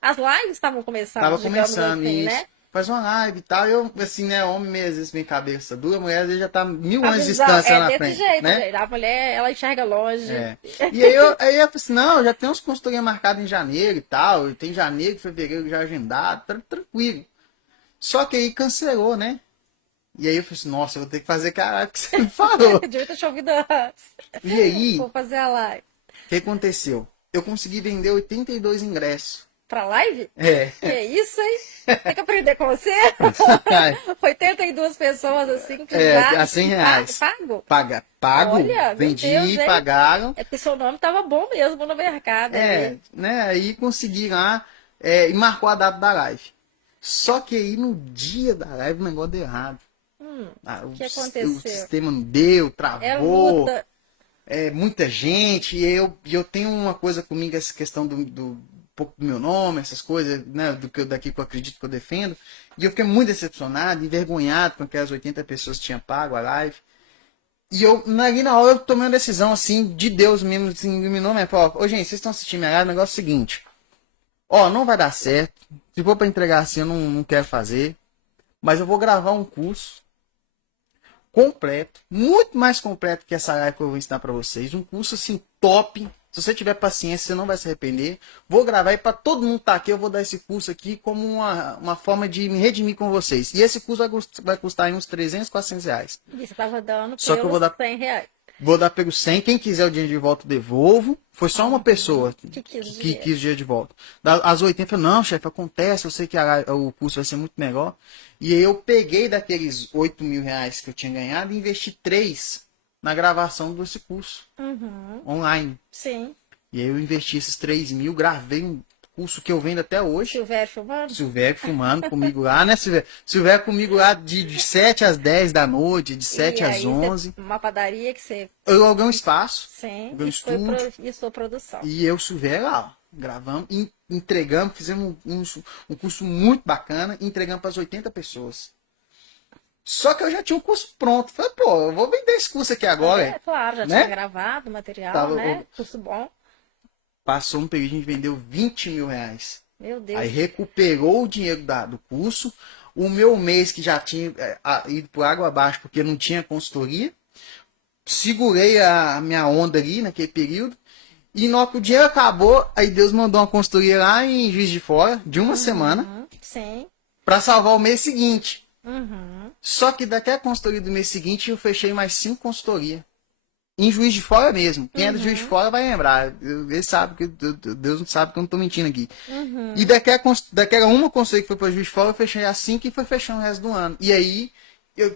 as lives estavam começando, Tava digamos começando assim, isso. né? Faz uma live e tal. Eu, assim, né, homem meio, às vezes, minha cabeça dura, mulher às vezes já tá 1000 A anos de visão distância é na desse frente. jeito, né? gente. A mulher, ela enxerga longe. E aí eu falei assim, não, já tem uns consultorias marcadas em janeiro e tal. Tem janeiro, fevereiro já agendado, tranquilo. Só que aí cancelou, né? E aí eu falei assim, nossa, eu vou ter que fazer caralho que você me falou. Devia ter te ouvido antes. E aí, Vou fazer a live. o que aconteceu? Eu consegui vender 82 ingressos. Pra live? É. Que isso, hein? Tem que aprender com você. 82 pessoas assim que já a 100 reais. pago. Pago. Olha, meu Vendi, Deus, hein? pagaram. É porque seu nome tava bom mesmo no mercado. Né? Aí consegui lá e marcou a data da live. Só que aí no dia da live o negócio deu errado. O que aconteceu? O sistema não deu, É travou. luta. Muita gente. E eu tenho uma coisa comigo, essa questão do pouco do meu nome, essas coisas, né? Daqui que eu acredito que eu defendo. E eu fiquei muito decepcionado, envergonhado com aquelas 80 pessoas que tinham pago a live. E ali na hora eu tomei uma decisão assim, de Deus mesmo, assim, iluminou minha falou, ô gente, vocês estão assistindo minha live, o negócio é o seguinte. Não vai dar certo. Se for para entregar assim, eu não quero fazer. Mas eu vou gravar um curso completo, muito mais completo que essa live que eu vou ensinar para vocês. Um curso assim top. Se você tiver paciência, você não vai se arrepender. Vou gravar e para todo mundo estar aqui, eu vou dar esse curso aqui como uma forma de me redimir com vocês. E esse curso vai custar aí uns 300, 400 reais. E você estava dando Só que eu vou dar 100 reais. Vou dar pelo 100. Quem quiser o dinheiro de volta, eu devolvo. Foi só uma pessoa que quis que quis o dinheiro de volta. As 80 falou, não, chefe, acontece, eu sei que o curso vai ser muito melhor. E aí eu peguei daqueles 8 mil reais que eu tinha ganhado e investi 3 na gravação desse curso. Online. Sim. E aí eu investi esses 3 mil, gravei um curso que eu vendo até hoje. Silvério filmando? Silvério fumando comigo lá, né, Silvério? Silvério comigo lá de 7 às 10 da noite, de 7 às 11. Uma padaria que você... Eu aluguei um espaço. Sim, um estúdio. e sua produção. E eu, Silvério, lá, ó, gravamos, entregamos, fizemos um curso muito bacana, entregamos para as 80 pessoas. Só que eu já tinha um curso pronto. Falei, pô, eu vou vender esse curso aqui agora. Claro, já né? tinha gravado o material, né? Curso bom. Passou um período, a gente vendeu 20 mil reais. Meu Deus. Aí recuperou o dinheiro do curso. O meu mês que já tinha ido por água abaixo porque não tinha consultoria. Segurei a minha onda ali naquele período. E na hora que o dinheiro acabou, aí Deus mandou uma consultoria lá em Juiz de Fora, de uma semana. Sim. Para salvar o mês seguinte. Só que daquela consultoria do mês seguinte, eu fechei mais 5 consultorias. Em Juiz de Fora mesmo. Quem é do Juiz de Fora vai lembrar. Ele sabe que Deus não sabe que eu não tô mentindo aqui. E daquela uma consultoria que foi para Juiz de Fora, eu fechei as 5 e foi fechando o resto do ano. E aí,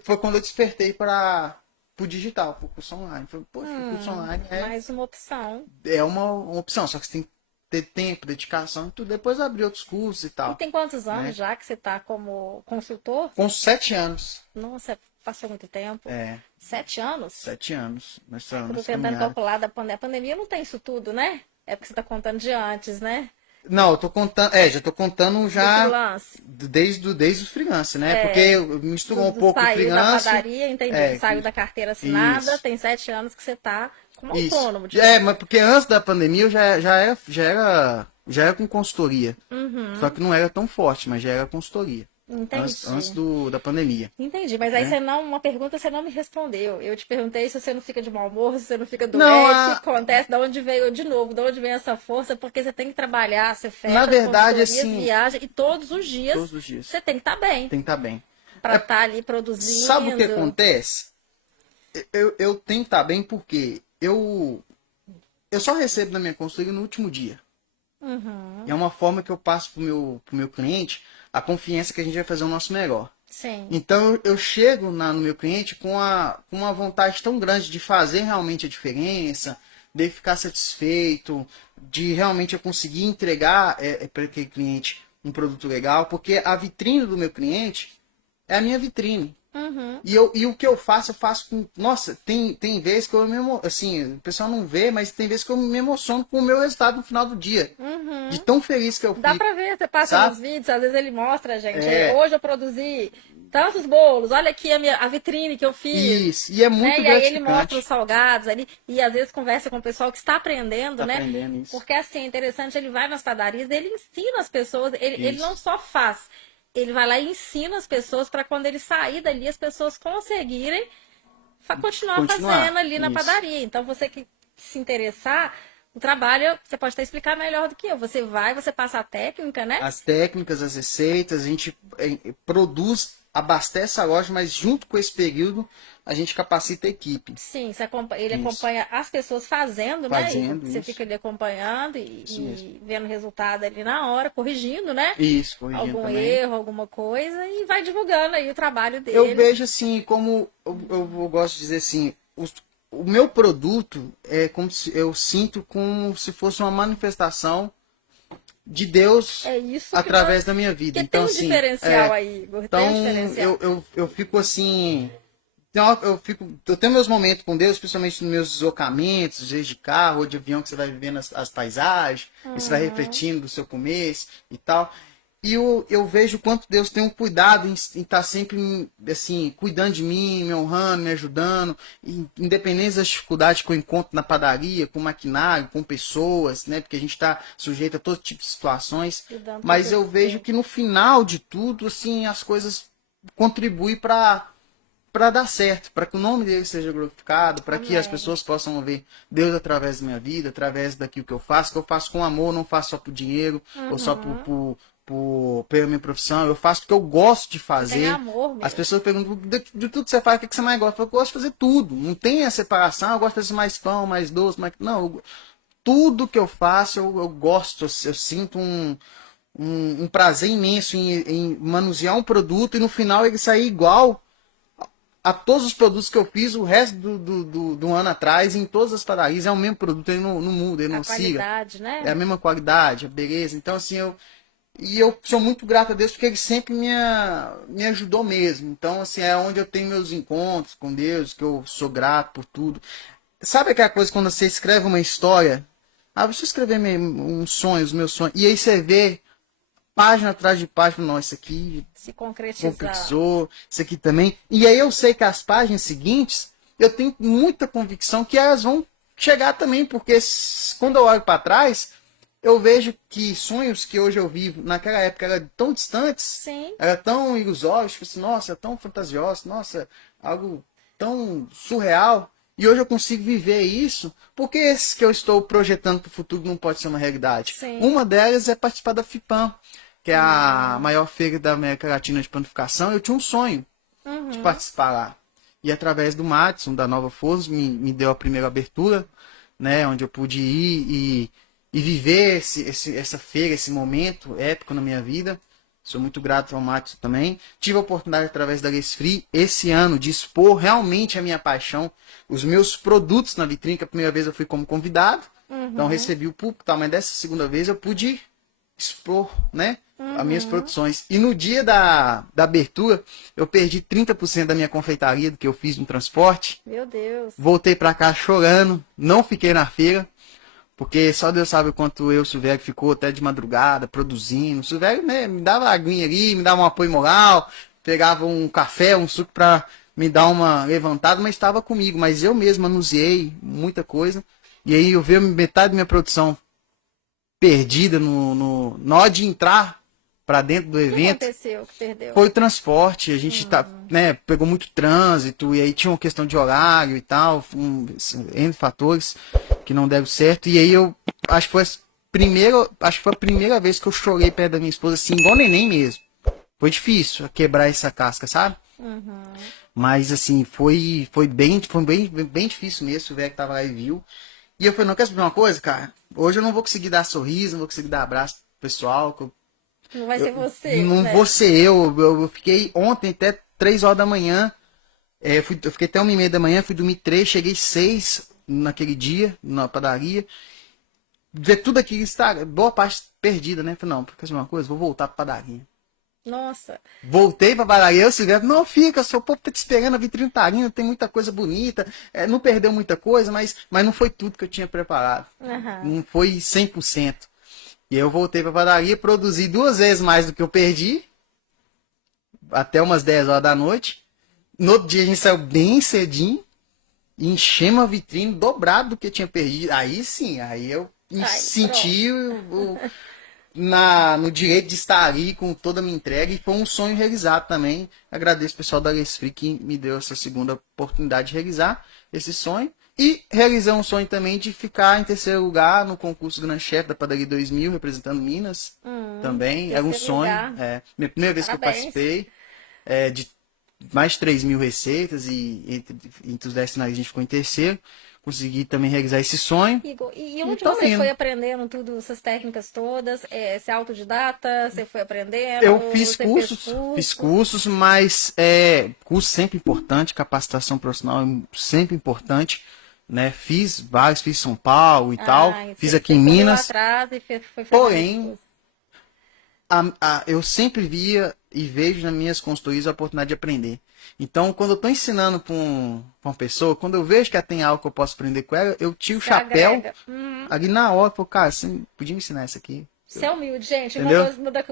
foi quando eu despertei para o digital, para o curso online. Falei, poxa, o curso online mais uma opção. É uma opção, só que você tem que ter tempo, dedicação e tudo. Depois abrir outros cursos e tal. E tem quantos anos já que você está como consultor? Com 7 anos. Nossa, passou muito tempo. 7 anos? 7 anos. Nós estamos Estou tentando calcular da pandemia. A pandemia não tem isso tudo, né? É porque você está contando de antes, né? Não, eu tô contando. Já tô contando já. Desde os freelance, né? Porque misturou um pouco o freelance. Saiu da padaria, entendi. Saiu da carteira assinada, tem 7 anos que você tá como autônomo. Mas porque antes da pandemia eu já era com consultoria. Só que não era tão forte, mas já era consultoria. Entendi. Antes da pandemia. Entendi, mas aí uma pergunta você não me respondeu. Eu te perguntei se você não fica de mau humor, se você não fica doente, o que acontece, de onde veio, de novo, de onde vem essa força, porque você tem que trabalhar, você fecha, na verdade, assim, viaja, e todos os dias você tem que estar bem. Tem que estar bem. Pra estar ali produzindo. Sabe o que acontece? Eu tenho que estar bem porque eu só recebo na minha consultoria no último dia. É uma forma que eu passo pro meu cliente a confiança que a gente vai fazer o nosso melhor. Sim. Então eu chego no meu cliente com uma vontade tão grande de fazer realmente a diferença, de ficar satisfeito, de realmente eu conseguir entregar para aquele cliente um produto legal, porque a vitrine do meu cliente é a minha vitrine. Uhum. E o que eu faço com. Nossa, tem vezes que eu assim, o pessoal não vê, mas tem vezes que eu me emociono com o meu resultado no final do dia. De Uhum. tão feliz que eu Dá fico, pra ver, você passa sabe? nos vídeos, às vezes ele mostra, gente. É, Hoje eu produzi tantos bolos, olha aqui a vitrine que eu fiz, isso. E é né? muito E aí ele mostra os gratificante. salgados ali, e às vezes conversa com o pessoal que está aprendendo, Tá né? aprendendo isso. Porque assim, é interessante, ele vai nas padarias, ele ensina as pessoas, ele não Isso. só faz, ele vai lá e ensina as pessoas para quando ele sair dali, as pessoas conseguirem continuar Continuar. fazendo ali na Isso. padaria. Então, você que se interessar, o trabalho, você pode até explicar melhor do que eu. Você vai, você passa a técnica, né? As técnicas, as receitas, a gente produz, abastece a loja, mas junto com esse período a gente capacita a equipe. Sim, ele Isso. acompanha as pessoas fazendo, né? E Fazendo você isso. fica ali acompanhando Isso mesmo. e vendo o resultado ali na hora, corrigindo, né? Isso, corrigindo Algum também. erro, alguma coisa, e vai divulgando aí o trabalho Eu dele. vejo assim, como eu gosto de dizer assim, o meu produto é como se eu sinto como se fosse uma manifestação de Deus É isso através da minha vida. que tem Então, um assim, diferencial aí, Igor. Tem um então diferencial. eu fico assim. Então, eu tenho meus momentos com Deus, principalmente nos meus deslocamentos, às vezes de carro ou de avião, que você vai vivendo as paisagens, e você vai refletindo do seu começo e tal. E eu vejo o quanto Deus tem um cuidado em estar sempre, assim, cuidando de mim, me honrando, me ajudando, independente das dificuldades que eu encontro na padaria, com maquinário, com pessoas, né? Porque a gente está sujeito a todo tipo de situações. Lidando com Mas eu vejo pessoas. que no final de tudo, assim, as coisas contribuem para dar certo, para que o nome dele seja glorificado, para que as Amém. pessoas possam ver Deus através da minha vida, através daquilo que eu faço com amor, não faço só por dinheiro, ou só pela minha profissão, eu faço porque eu gosto de Você tem fazer. amor As mesmo. pessoas perguntam de tudo que você faz, o que você mais gosta? Eu gosto de fazer tudo, não tem a separação, eu gosto de fazer mais pão, mais doce, mais... Não, tudo que eu faço eu gosto, eu sinto um prazer imenso em manusear um produto e no final ele sair igual a todos os produtos que eu fiz o resto do ano atrás, em todas as padarias, é o mesmo produto, ele não muda, ele A não siga. qualidade, É né? a mesma qualidade, a beleza. Então, assim, eu sou muito grato a Deus porque ele sempre me ajudou mesmo. Então, assim, é onde eu tenho meus encontros com Deus, que eu sou grato por tudo. Sabe aquela coisa quando você escreve uma história? Ah, deixa eu escrever uns sonhos, meus sonhos. E aí você vê página atrás de página, não, isso aqui Se concretizar. complexou, isso aqui também. E aí eu sei que as páginas seguintes, eu tenho muita convicção que elas vão chegar também, porque quando eu olho para trás, eu vejo que sonhos que hoje eu vivo, naquela época eram tão distantes, Sim. eram tão ilusórios, tipo assim, nossa, tão fantasiosos, nossa, algo tão surreal. E hoje eu consigo viver isso, porque esses que eu estou projetando para o futuro não pode ser uma realidade. Sim. Uma delas é participar da FIPAM, que é a maior feira da América Latina de panificação. Eu tinha um sonho de participar lá. E através do Madison, da Nova Força, me deu a primeira abertura, né, onde eu pude ir e viver essa feira, esse momento épico na minha vida. Sou muito grato ao Madison também. Tive a oportunidade, através da Leis Free, esse ano, de expor realmente a minha paixão, os meus produtos na vitrine, que a primeira vez eu fui como convidado, então recebi o público, tá, mas dessa segunda vez eu pude expor, né, as minhas produções. E no dia da abertura, eu perdi 30% da minha confeitaria do que eu fiz no transporte. Meu Deus. Voltei para cá chorando, não fiquei na feira, porque só Deus sabe o quanto o Silvério ficou até de madrugada produzindo. O Silvério, né, me dava aguinha ali, me dava um apoio moral, pegava um café, um suco para me dar uma levantada, mas estava comigo. Mas eu mesmo manuseei muita coisa. E aí eu vi metade da minha produção perdida na hora de entrar para dentro do O que evento. aconteceu que perdeu? Foi o transporte, a gente né, pegou muito trânsito, e aí tinha uma questão de horário e tal, N fatores que não deram certo, e aí eu acho que foi a primeira vez que eu chorei perto da minha esposa, assim, igual neném mesmo. Foi difícil quebrar essa casca, sabe? Mas assim, foi bem difícil mesmo, o velho que tava lá e viu. E eu falei, não, quer saber uma coisa, cara? Hoje eu não vou conseguir dar sorriso, não vou conseguir dar abraço pro pessoal, que Não vai ser você, não né? vou ser eu fiquei ontem até 3 horas da manhã. Eu fiquei até 1h30 da manhã, fui dormir 3, cheguei 6 naquele dia, na padaria. Ver tudo aqui está, boa parte perdida, né? Falei, não, quer saber uma coisa? Vou voltar pra padaria. Nossa. Voltei pra padaria, eu Silvério, não fica, seu povo tá te esperando, a vitrine tá linda, tem muita coisa bonita, não perdeu muita coisa, mas não foi tudo que eu tinha preparado. Aham. Não foi 100%. E eu voltei pra padaria, produzi 2 vezes mais do que eu perdi, até umas 10 horas da noite. No outro dia a gente saiu bem cedinho, e enchemos a vitrine dobrado do que eu tinha perdido. Aí sim, aí eu me Ai, senti no direito de estar ali com toda a minha entrega, e foi um sonho realizado também. Agradeço o pessoal da Alex Free que me deu essa segunda oportunidade de realizar esse sonho. E realizar um sonho também de ficar em terceiro lugar no concurso Grand Chef da Padaria 2000, representando Minas. Também, era um terceiro sonho. lugar. Minha primeira vez que eu Parabéns. participei, de mais de 3.000 receitas, e entre os 10 finalistas a gente ficou em terceiro. Consegui também realizar esse sonho. Igor, e onde tô você indo. foi aprendendo tudo, essas técnicas todas? Você é autodidata? Você foi aprendendo? Eu fiz Você cursos, fez cursos? mas curso sempre importante, capacitação profissional é sempre importante, né? Fiz vários, fiz em São Paulo e tal, Ah, fiz você aqui em correu Minas, atrás e foi fazendo porém, curso. eu sempre via e vejo nas minhas consultorias a oportunidade de aprender. Então, quando eu estou ensinando para uma pessoa, quando eu vejo que ela tem algo que eu posso aprender com ela, eu tiro o Você chapéu agrega. ali na hora, falo, cara, você podia me ensinar isso aqui? Você é humilde, gente. Entendeu?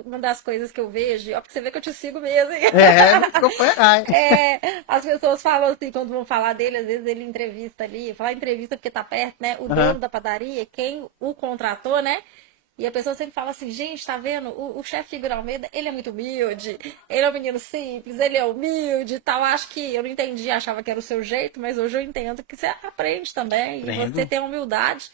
Uma das coisas que eu vejo, ó, pra você ver que eu te sigo mesmo, hein? Acompanha. As pessoas falam assim, quando vão falar dele, às vezes ele entrevista ali, falar entrevista porque tá perto, né? O dono da padaria, quem o contratou, né? E a pessoa sempre fala assim, gente, tá vendo? O chefe Igor Almeida, ele é muito humilde, ele é um menino simples, ele é humilde e tal. Acho que eu não entendi, achava que era o seu jeito, mas hoje eu entendo que você aprende também. E Aprendo. você tem a humildade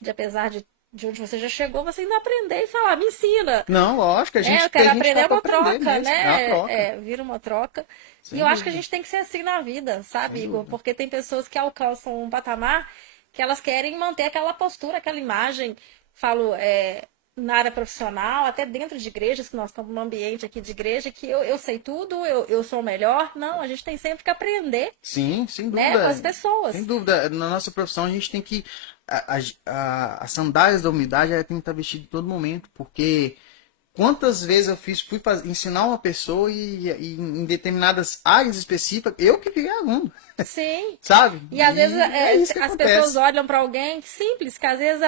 de, apesar de onde você já chegou, você ainda aprender e falar, me ensina. Não, lógico, a gente Eu quero tem, a gente aprender tá pra uma aprender troca, mesmo, é uma né? troca. Vira uma troca. Sem E eu acho que a dúvida. gente tem que ser assim na vida, sabe, Sem Igor? dúvida. Porque tem pessoas que alcançam um patamar que elas querem manter aquela postura, aquela imagem. Falo, na área profissional, até dentro de igrejas, que nós estamos num ambiente aqui de igreja, que eu sei tudo, eu sou o melhor. Não, a gente tem sempre que aprender, Sim, sem né, dúvida. com as pessoas. Sem dúvida. Na nossa profissão, a gente tem que. As sandálias da humildade ela tem que estar vestida em todo momento, porque quantas vezes eu fui ensinar uma pessoa e em determinadas áreas específicas, eu que virei aluno, Sim. sabe? E às vezes é isso que as acontece. pessoas olham para alguém simples, que às vezes,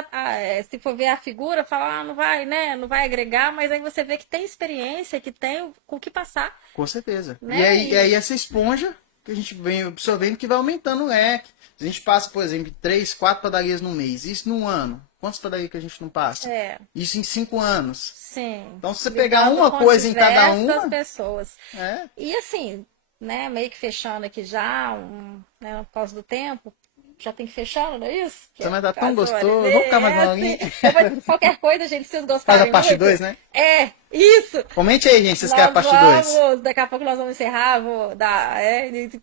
se for ver a figura, fala, não vai, né? Não vai agregar, mas aí você vê que tem experiência, que tem com o que passar. Com certeza. Né? E aí essa esponja que a gente vem absorvendo que vai aumentando o leque. Se a gente passa, por exemplo, 3, 4 padarias no mês, isso num ano, quantas padarias que a gente não passa? Isso em 5 anos. Sim. Então, se você pegar uma coisa em cada uma... pessoas. E assim, né, meio que fechando aqui já, né, por causa do tempo, já tem que fechar, não é isso? Você vai dar tão gostoso. Vamos ficar mais uma linha. Qualquer coisa, gente, se vocês gostarem Faz a parte muito, 2, né? Isso! Comente aí, gente, se vocês querem a parte 2. Daqui a pouco nós vamos encerrar, vou dar,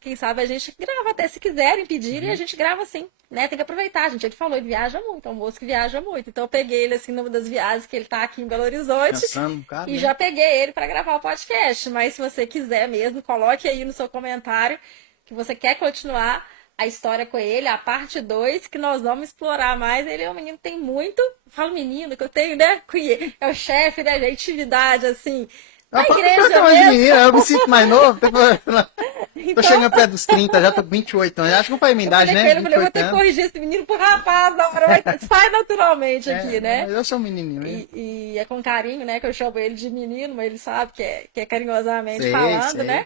quem sabe a gente grava até, se quiserem pedirem, a gente grava sim, né? Tem que aproveitar, gente. Ele falou, ele viaja muito, é um moço que viaja muito. Então eu peguei ele, assim, numa das viagens que ele tá aqui em Belo Horizonte. Pensando um bocado, e né? já peguei ele para gravar o podcast. Mas se você quiser mesmo, coloque aí no seu comentário que você quer continuar a história com ele, a parte 2, que nós vamos explorar mais. Ele é um menino que tem muito. Falo menino que eu tenho, né? É o chefe, né? De intimidade, assim. Na igreja mesmo. Menina, eu me sinto mais novo. Então, Tô chegando perto dos 30, já tô com 28 anos. Acho que não foi a minha idade, né? Eu falei, vou ter que corrigir esse menino pro rapaz, na hora sai naturalmente aqui, né? Eu sou um menininho, né? E é com carinho, né? Que eu chamo ele de menino, mas ele sabe que é carinhosamente falando, sei. né?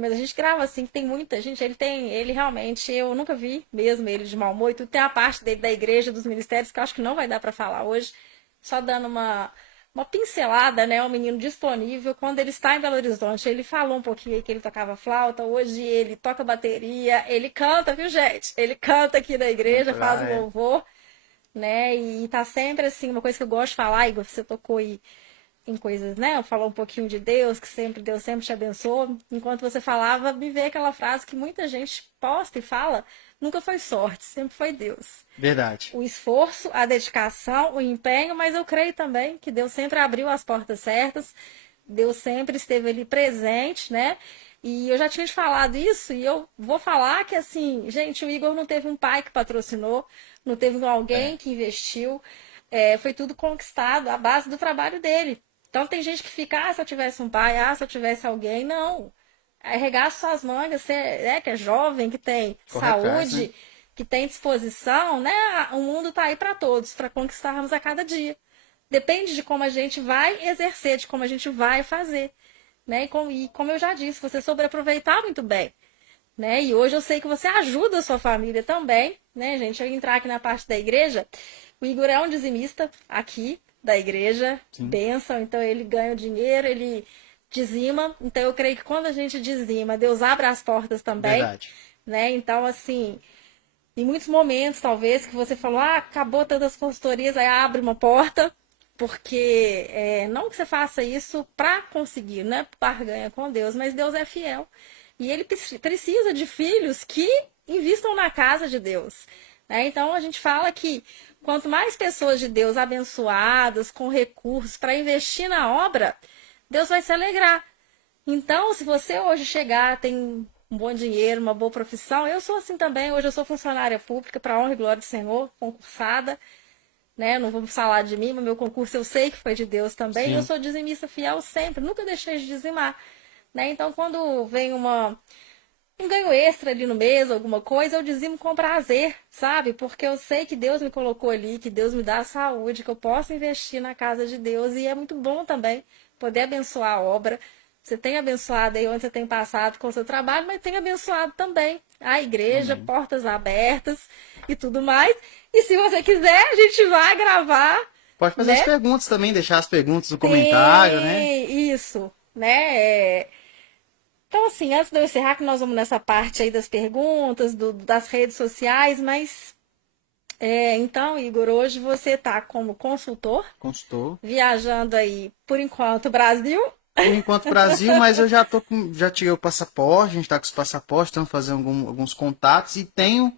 Mas a gente grava assim, que tem muita gente, ele realmente, eu nunca vi mesmo ele de mau humor, e tudo tem a parte dele da igreja, dos ministérios, que eu acho que não vai dar para falar hoje, só dando uma pincelada, né, um menino disponível, quando ele está em Belo Horizonte, ele falou um pouquinho aí que ele tocava flauta, hoje ele toca bateria, ele canta, viu gente? Ele canta aqui na igreja, faz louvor, né, e tá sempre assim, uma coisa que eu gosto de falar, Igor, você tocou aí em coisas, né? Falou um pouquinho de Deus, que Deus sempre te abençoa. Enquanto você falava, me veio aquela frase que muita gente posta e fala, nunca foi sorte, sempre foi Deus. Verdade. O esforço, a dedicação, o empenho, mas eu creio também que Deus sempre abriu as portas certas, Deus sempre esteve ali presente, né? E eu já tinha te falado isso, e eu vou falar que, assim, gente, o Igor não teve um pai que patrocinou, não teve alguém que investiu, foi tudo conquistado à base do trabalho dele. Então tem gente que fica, se eu tivesse um pai, se eu tivesse alguém. Não. Arregaça suas mangas, você que é jovem, que tem Corre atrás, saúde, né? que tem disposição, né? O mundo tá aí para todos, para conquistarmos a cada dia. Depende de como a gente vai exercer, de como a gente vai fazer. Né? E como eu já disse, você soube aproveitar muito bem. Né? E hoje eu sei que você ajuda a sua família também, né, gente? Eu entrar aqui na parte da igreja, o Igor é um dizimista aqui da igreja, Sim. bênção, então ele ganha o dinheiro, ele dizima, então eu creio que quando a gente dizima, Deus abre as portas também, Verdade. né? Então, assim, em muitos momentos, talvez, que você falou, acabou todas as consultorias, aí abre uma porta, porque não que você faça isso para conseguir, né? Barganha com Deus, mas Deus é fiel. E ele precisa de filhos que invistam na casa de Deus. Né? Então a gente fala que quanto mais pessoas de Deus abençoadas, com recursos para investir na obra, Deus vai se alegrar. Então, se você hoje chegar, tem um bom dinheiro, uma boa profissão, eu sou assim também. Hoje eu sou funcionária pública, para honra e glória do Senhor, concursada. Né? Não vamos falar de mim, mas meu concurso eu sei que foi de Deus também. Sim. E eu sou dizimista fiel sempre, nunca deixei de dizimar. Né? Então, quando vem um ganho extra ali no mês, alguma coisa, eu dizimo com prazer, sabe? Porque eu sei que Deus me colocou ali, que Deus me dá a saúde, que eu posso investir na casa de Deus. E é muito bom também poder abençoar a obra. Você tem abençoado aí onde você tem passado com o seu trabalho, mas tem abençoado também a igreja, Amém. portas abertas e tudo mais. E se você quiser, a gente vai gravar. Pode fazer né? as perguntas também, deixar as perguntas no comentário, né? Isso, né? Então, assim, antes de eu encerrar, que nós vamos nessa parte aí das perguntas, das redes sociais, mas. Então, Igor, hoje você está como consultor, Consultor. viajando aí, por enquanto, Brasil. Por enquanto Brasil, mas eu já tirei o passaporte, a gente está com os passaportes, estamos fazendo alguns contatos e tenho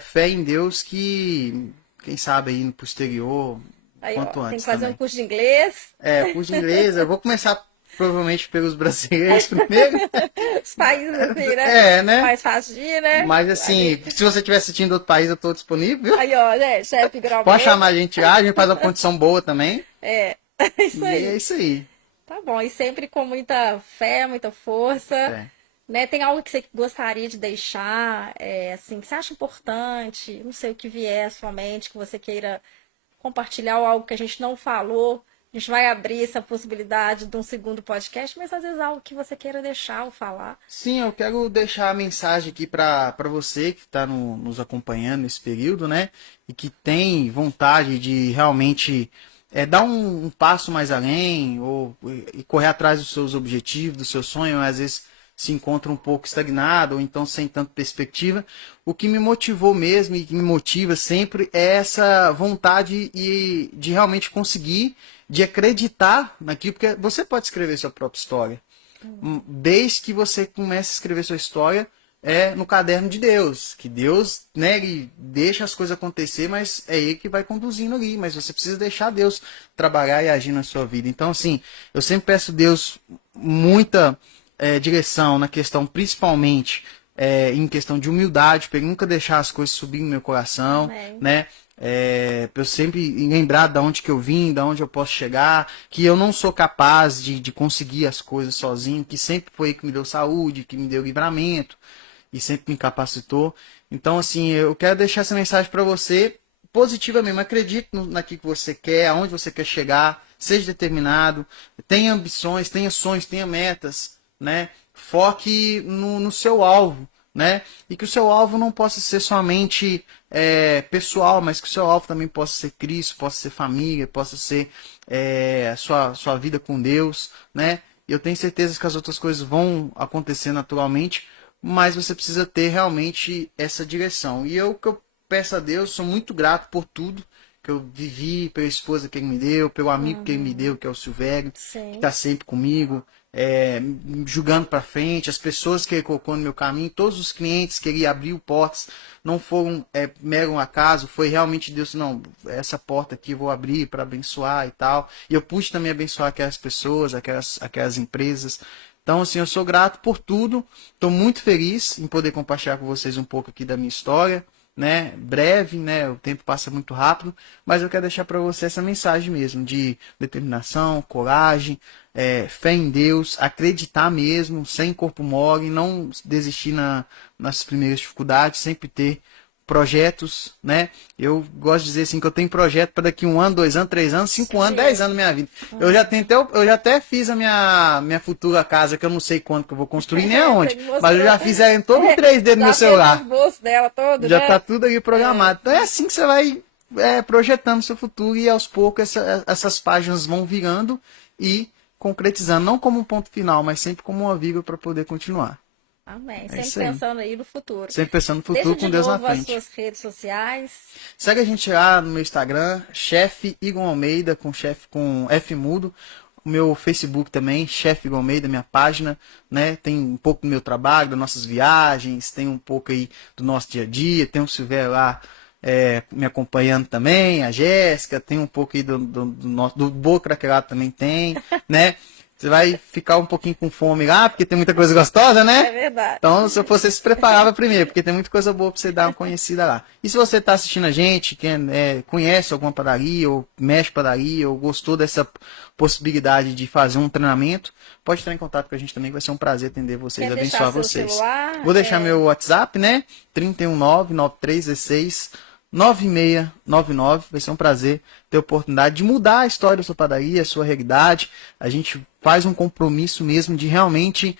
fé em Deus que, quem sabe aí no posterior, Aí, quanto ó, tem antes que fazer também. um curso de inglês, Curso de inglês, eu vou começar provavelmente pelos brasileiros primeiro. os países assim, né? Né? Mais fácil de ir, né? Mas assim, se você estiver assistindo do outro país, eu estou disponível, viu? Aí, ó, né? Chefe Grau. Pode chamar a gente lá, a gente faz uma condição boa também. É isso E aí. é isso aí. Tá bom, e sempre com muita fé, muita força. É. Né? Tem algo que você gostaria de deixar, assim, que você acha importante, não sei o que vier à sua mente, que você queira compartilhar ou algo que a gente não falou. A gente vai abrir essa possibilidade de um segundo podcast, mas às vezes algo que você queira deixar ou falar. Sim, eu quero deixar a mensagem aqui para você que está nos acompanhando nesse período, né? E que tem vontade de realmente dar um passo mais além e correr atrás dos seus objetivos, do seu sonho, às vezes se encontra um pouco estagnado ou então sem tanta perspectiva. O que me motivou mesmo e que me motiva sempre é essa vontade de realmente conseguir, de acreditar naquilo, porque você pode escrever sua própria história. Desde que você comece a escrever sua história no caderno de Deus, que Deus, né, ele deixa as coisas acontecer, mas é ele que vai conduzindo ali, mas você precisa deixar Deus trabalhar e agir na sua vida. Então, assim, eu sempre peço a Deus muita direção na questão, principalmente em questão de humildade, para ele nunca deixar as coisas subir no meu coração, Amém. né? Para eu sempre lembrar de onde que eu vim, de onde eu posso chegar, que eu não sou capaz de conseguir as coisas sozinho, que sempre foi ele que me deu saúde, que me deu livramento e sempre me capacitou. Então, assim, eu quero deixar essa mensagem para você positiva mesmo. Acredite naquilo que você quer, aonde você quer chegar, seja determinado, tenha ambições, tenha sonhos, tenha metas, né? Foque no seu alvo. Né? E que o seu alvo não possa ser somente pessoal, mas que o seu alvo também possa ser Cristo, possa ser família, possa ser a sua vida com Deus, né? E eu tenho certeza que as outras coisas vão acontecer naturalmente, mas você precisa ter realmente essa direção. E que eu peço a Deus, sou muito grato por tudo que eu vivi, pela esposa que ele me deu, pelo amigo que ele me deu, que é o Silvério, que está sempre comigo, julgando para frente, as pessoas que ele colocou no meu caminho, todos os clientes que ele abriu portas, não foram mero acaso, foi realmente Deus, não, essa porta aqui eu vou abrir para abençoar e tal. E eu pude também abençoar aquelas pessoas, aquelas empresas. Então, assim, eu sou grato por tudo, estou muito feliz em poder compartilhar com vocês um pouco aqui da minha história, né? Breve, né? O tempo passa muito rápido, mas eu quero deixar para você essa mensagem mesmo de determinação, coragem, fé em Deus, acreditar mesmo, sem corpo mole, não desistir nas primeiras dificuldades, sempre ter projetos, né? Eu gosto de dizer assim que eu tenho projeto para daqui 1 ano, 2 anos, 3 anos, 5 anos, 10 anos da minha vida. Eu já até fiz a minha futura casa, que eu não sei quando que eu vou construir nem aonde, mas eu já fiz ela em todo o 3D no meu celular. O bolso dela todo, Já né? tá tudo aí programado. Então é assim que você vai projetando seu futuro e aos poucos essas páginas vão virando e concretizando, não como um ponto final, mas sempre como uma vírgula para poder continuar. Amém. É isso Sempre aí. pensando aí no futuro. Sempre pensando no futuro Deixa com de Deus na novo as frente. suas redes sociais. Segue a gente lá no meu Instagram, chefe Igor Almeida, com chefe com F mudo. O meu Facebook também, chefe Igor Almeida, minha página, né? Tem um pouco do meu trabalho, das nossas viagens, tem um pouco aí do nosso dia a dia, tem o Silvério lá me acompanhando também, a Jéssica, tem um pouco aí do Boca Craquelado também tem, né? Você vai ficar um pouquinho com fome lá, porque tem muita coisa gostosa, né? É verdade. Então, se você se preparava primeiro, porque tem muita coisa boa para você dar uma conhecida lá. E se você está assistindo a gente, conhece alguma padaria, ou mexe padaria, ou gostou dessa possibilidade de fazer um treinamento, pode entrar em contato com a gente também, que vai ser um prazer atender vocês, Quer abençoar deixar seu vocês. celular? Vou deixar meu WhatsApp, né? 319-9316-9699. Vai ser um prazer ter a oportunidade de mudar a história da sua padaria, a sua realidade. A gente faz um compromisso mesmo de realmente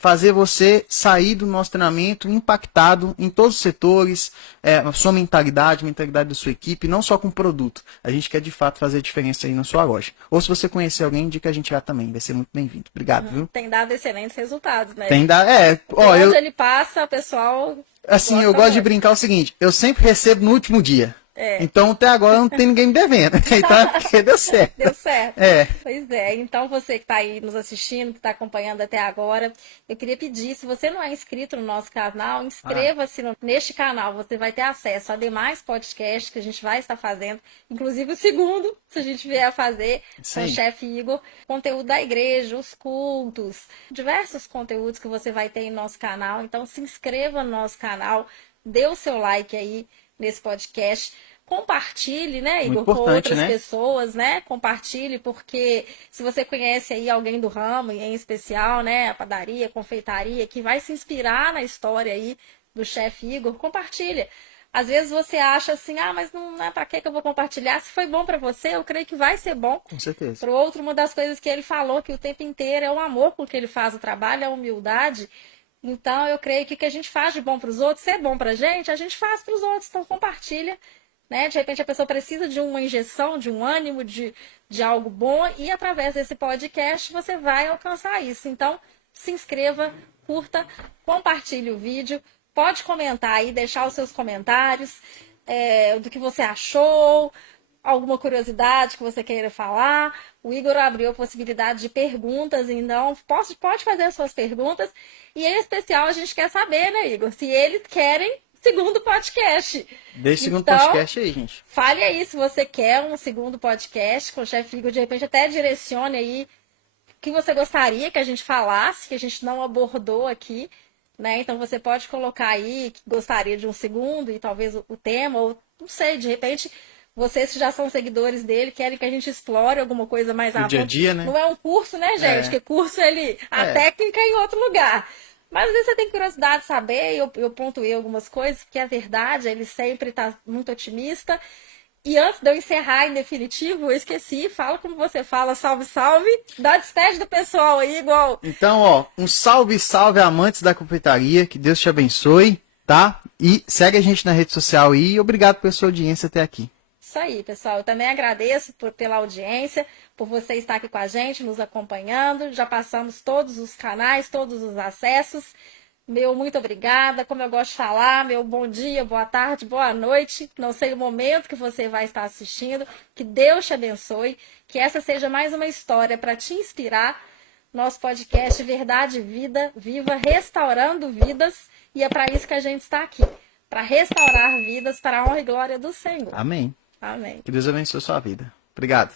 fazer você sair do nosso treinamento impactado em todos os setores, a sua mentalidade, a mentalidade da sua equipe, não só com o produto. A gente quer de fato fazer a diferença aí na sua loja. Ou se você conhecer alguém, indica a gente lá também. Vai ser muito bem-vindo. Obrigado, viu? Tem dado excelentes resultados, né? Tem dado. Onde ele passa, o pessoal. Assim, eu gosto de brincar o seguinte, eu sempre recebo no último dia. Então, até agora, não tem ninguém me devendo. Então, é porque deu certo. Deu certo. É. Pois é. Então, você que está aí nos assistindo, que está acompanhando até agora, eu queria pedir, se você não é inscrito no nosso canal, inscreva-se neste canal. Você vai ter acesso a demais podcasts que a gente vai estar fazendo, inclusive o segundo, se a gente vier a fazer, com o chefe Igor, conteúdo da igreja, os cultos, diversos conteúdos que você vai ter em nosso canal. Então, se inscreva no nosso canal, dê o seu like aí nesse podcast, compartilhe, né, Igor, com outras pessoas, né, compartilhe, porque se você conhece aí alguém do ramo, em especial, né, a padaria, a confeitaria, que vai se inspirar na história aí do chefe Igor, compartilha. Às vezes você acha assim, mas não é para que eu vou compartilhar? Se foi bom para você, eu creio que vai ser bom. Com certeza. Para o outro, uma das coisas que ele falou, que o tempo inteiro é o amor com que ele faz o trabalho, é a humildade. Então, eu creio que o que a gente faz de bom para os outros, se é bom para a gente faz para os outros. Então, compartilha, né? De repente, a pessoa precisa de uma injeção, de um ânimo, de algo bom. E, através desse podcast, você vai alcançar isso. Então, se inscreva, curta, compartilhe o vídeo. Pode comentar aí, deixar os seus comentários do que você achou, alguma curiosidade que você queira falar. O Igor abriu a possibilidade de perguntas, então pode fazer as suas perguntas. E em especial a gente quer saber, né, Igor, se eles querem segundo podcast. Deixa o segundo podcast aí, gente. Fale aí se você quer um segundo podcast com o chefe Igor, de repente até direcione aí o que você gostaria que a gente falasse, que a gente não abordou aqui, né? Então você pode colocar aí que gostaria de um segundo e talvez o tema, ou não sei, de repente vocês que já são seguidores dele, querem que a gente explore alguma coisa mais a fundo. Dia a dia, né? Não é um curso, né, gente? Porque curso, a técnica é em outro lugar. Mas às vezes você tem curiosidade de saber, e eu pontuei algumas coisas, porque a verdade, ele sempre está muito otimista. E antes de eu encerrar em definitivo, eu esqueci, fala como você fala, salve, salve. Dá despede do pessoal aí, igual. Então, um salve, salve amantes da confeitaria, que Deus te abençoe, tá? E segue a gente na rede social aí, e obrigado pela sua audiência até aqui. Isso aí, pessoal. Eu também agradeço pela audiência, por você estar aqui com a gente, nos acompanhando. Já passamos todos os canais, todos os acessos. Meu muito obrigada. Como eu gosto de falar, meu bom dia, boa tarde, boa noite. Não sei o momento que você vai estar assistindo. Que Deus te abençoe. Que essa seja mais uma história para te inspirar. Nosso podcast Verdade e Vida, Viva, restaurando vidas. E é para isso que a gente está aqui. Para restaurar vidas, para a honra e glória do Senhor. Amém. Amém. Que Deus abençoe a sua vida. Obrigado.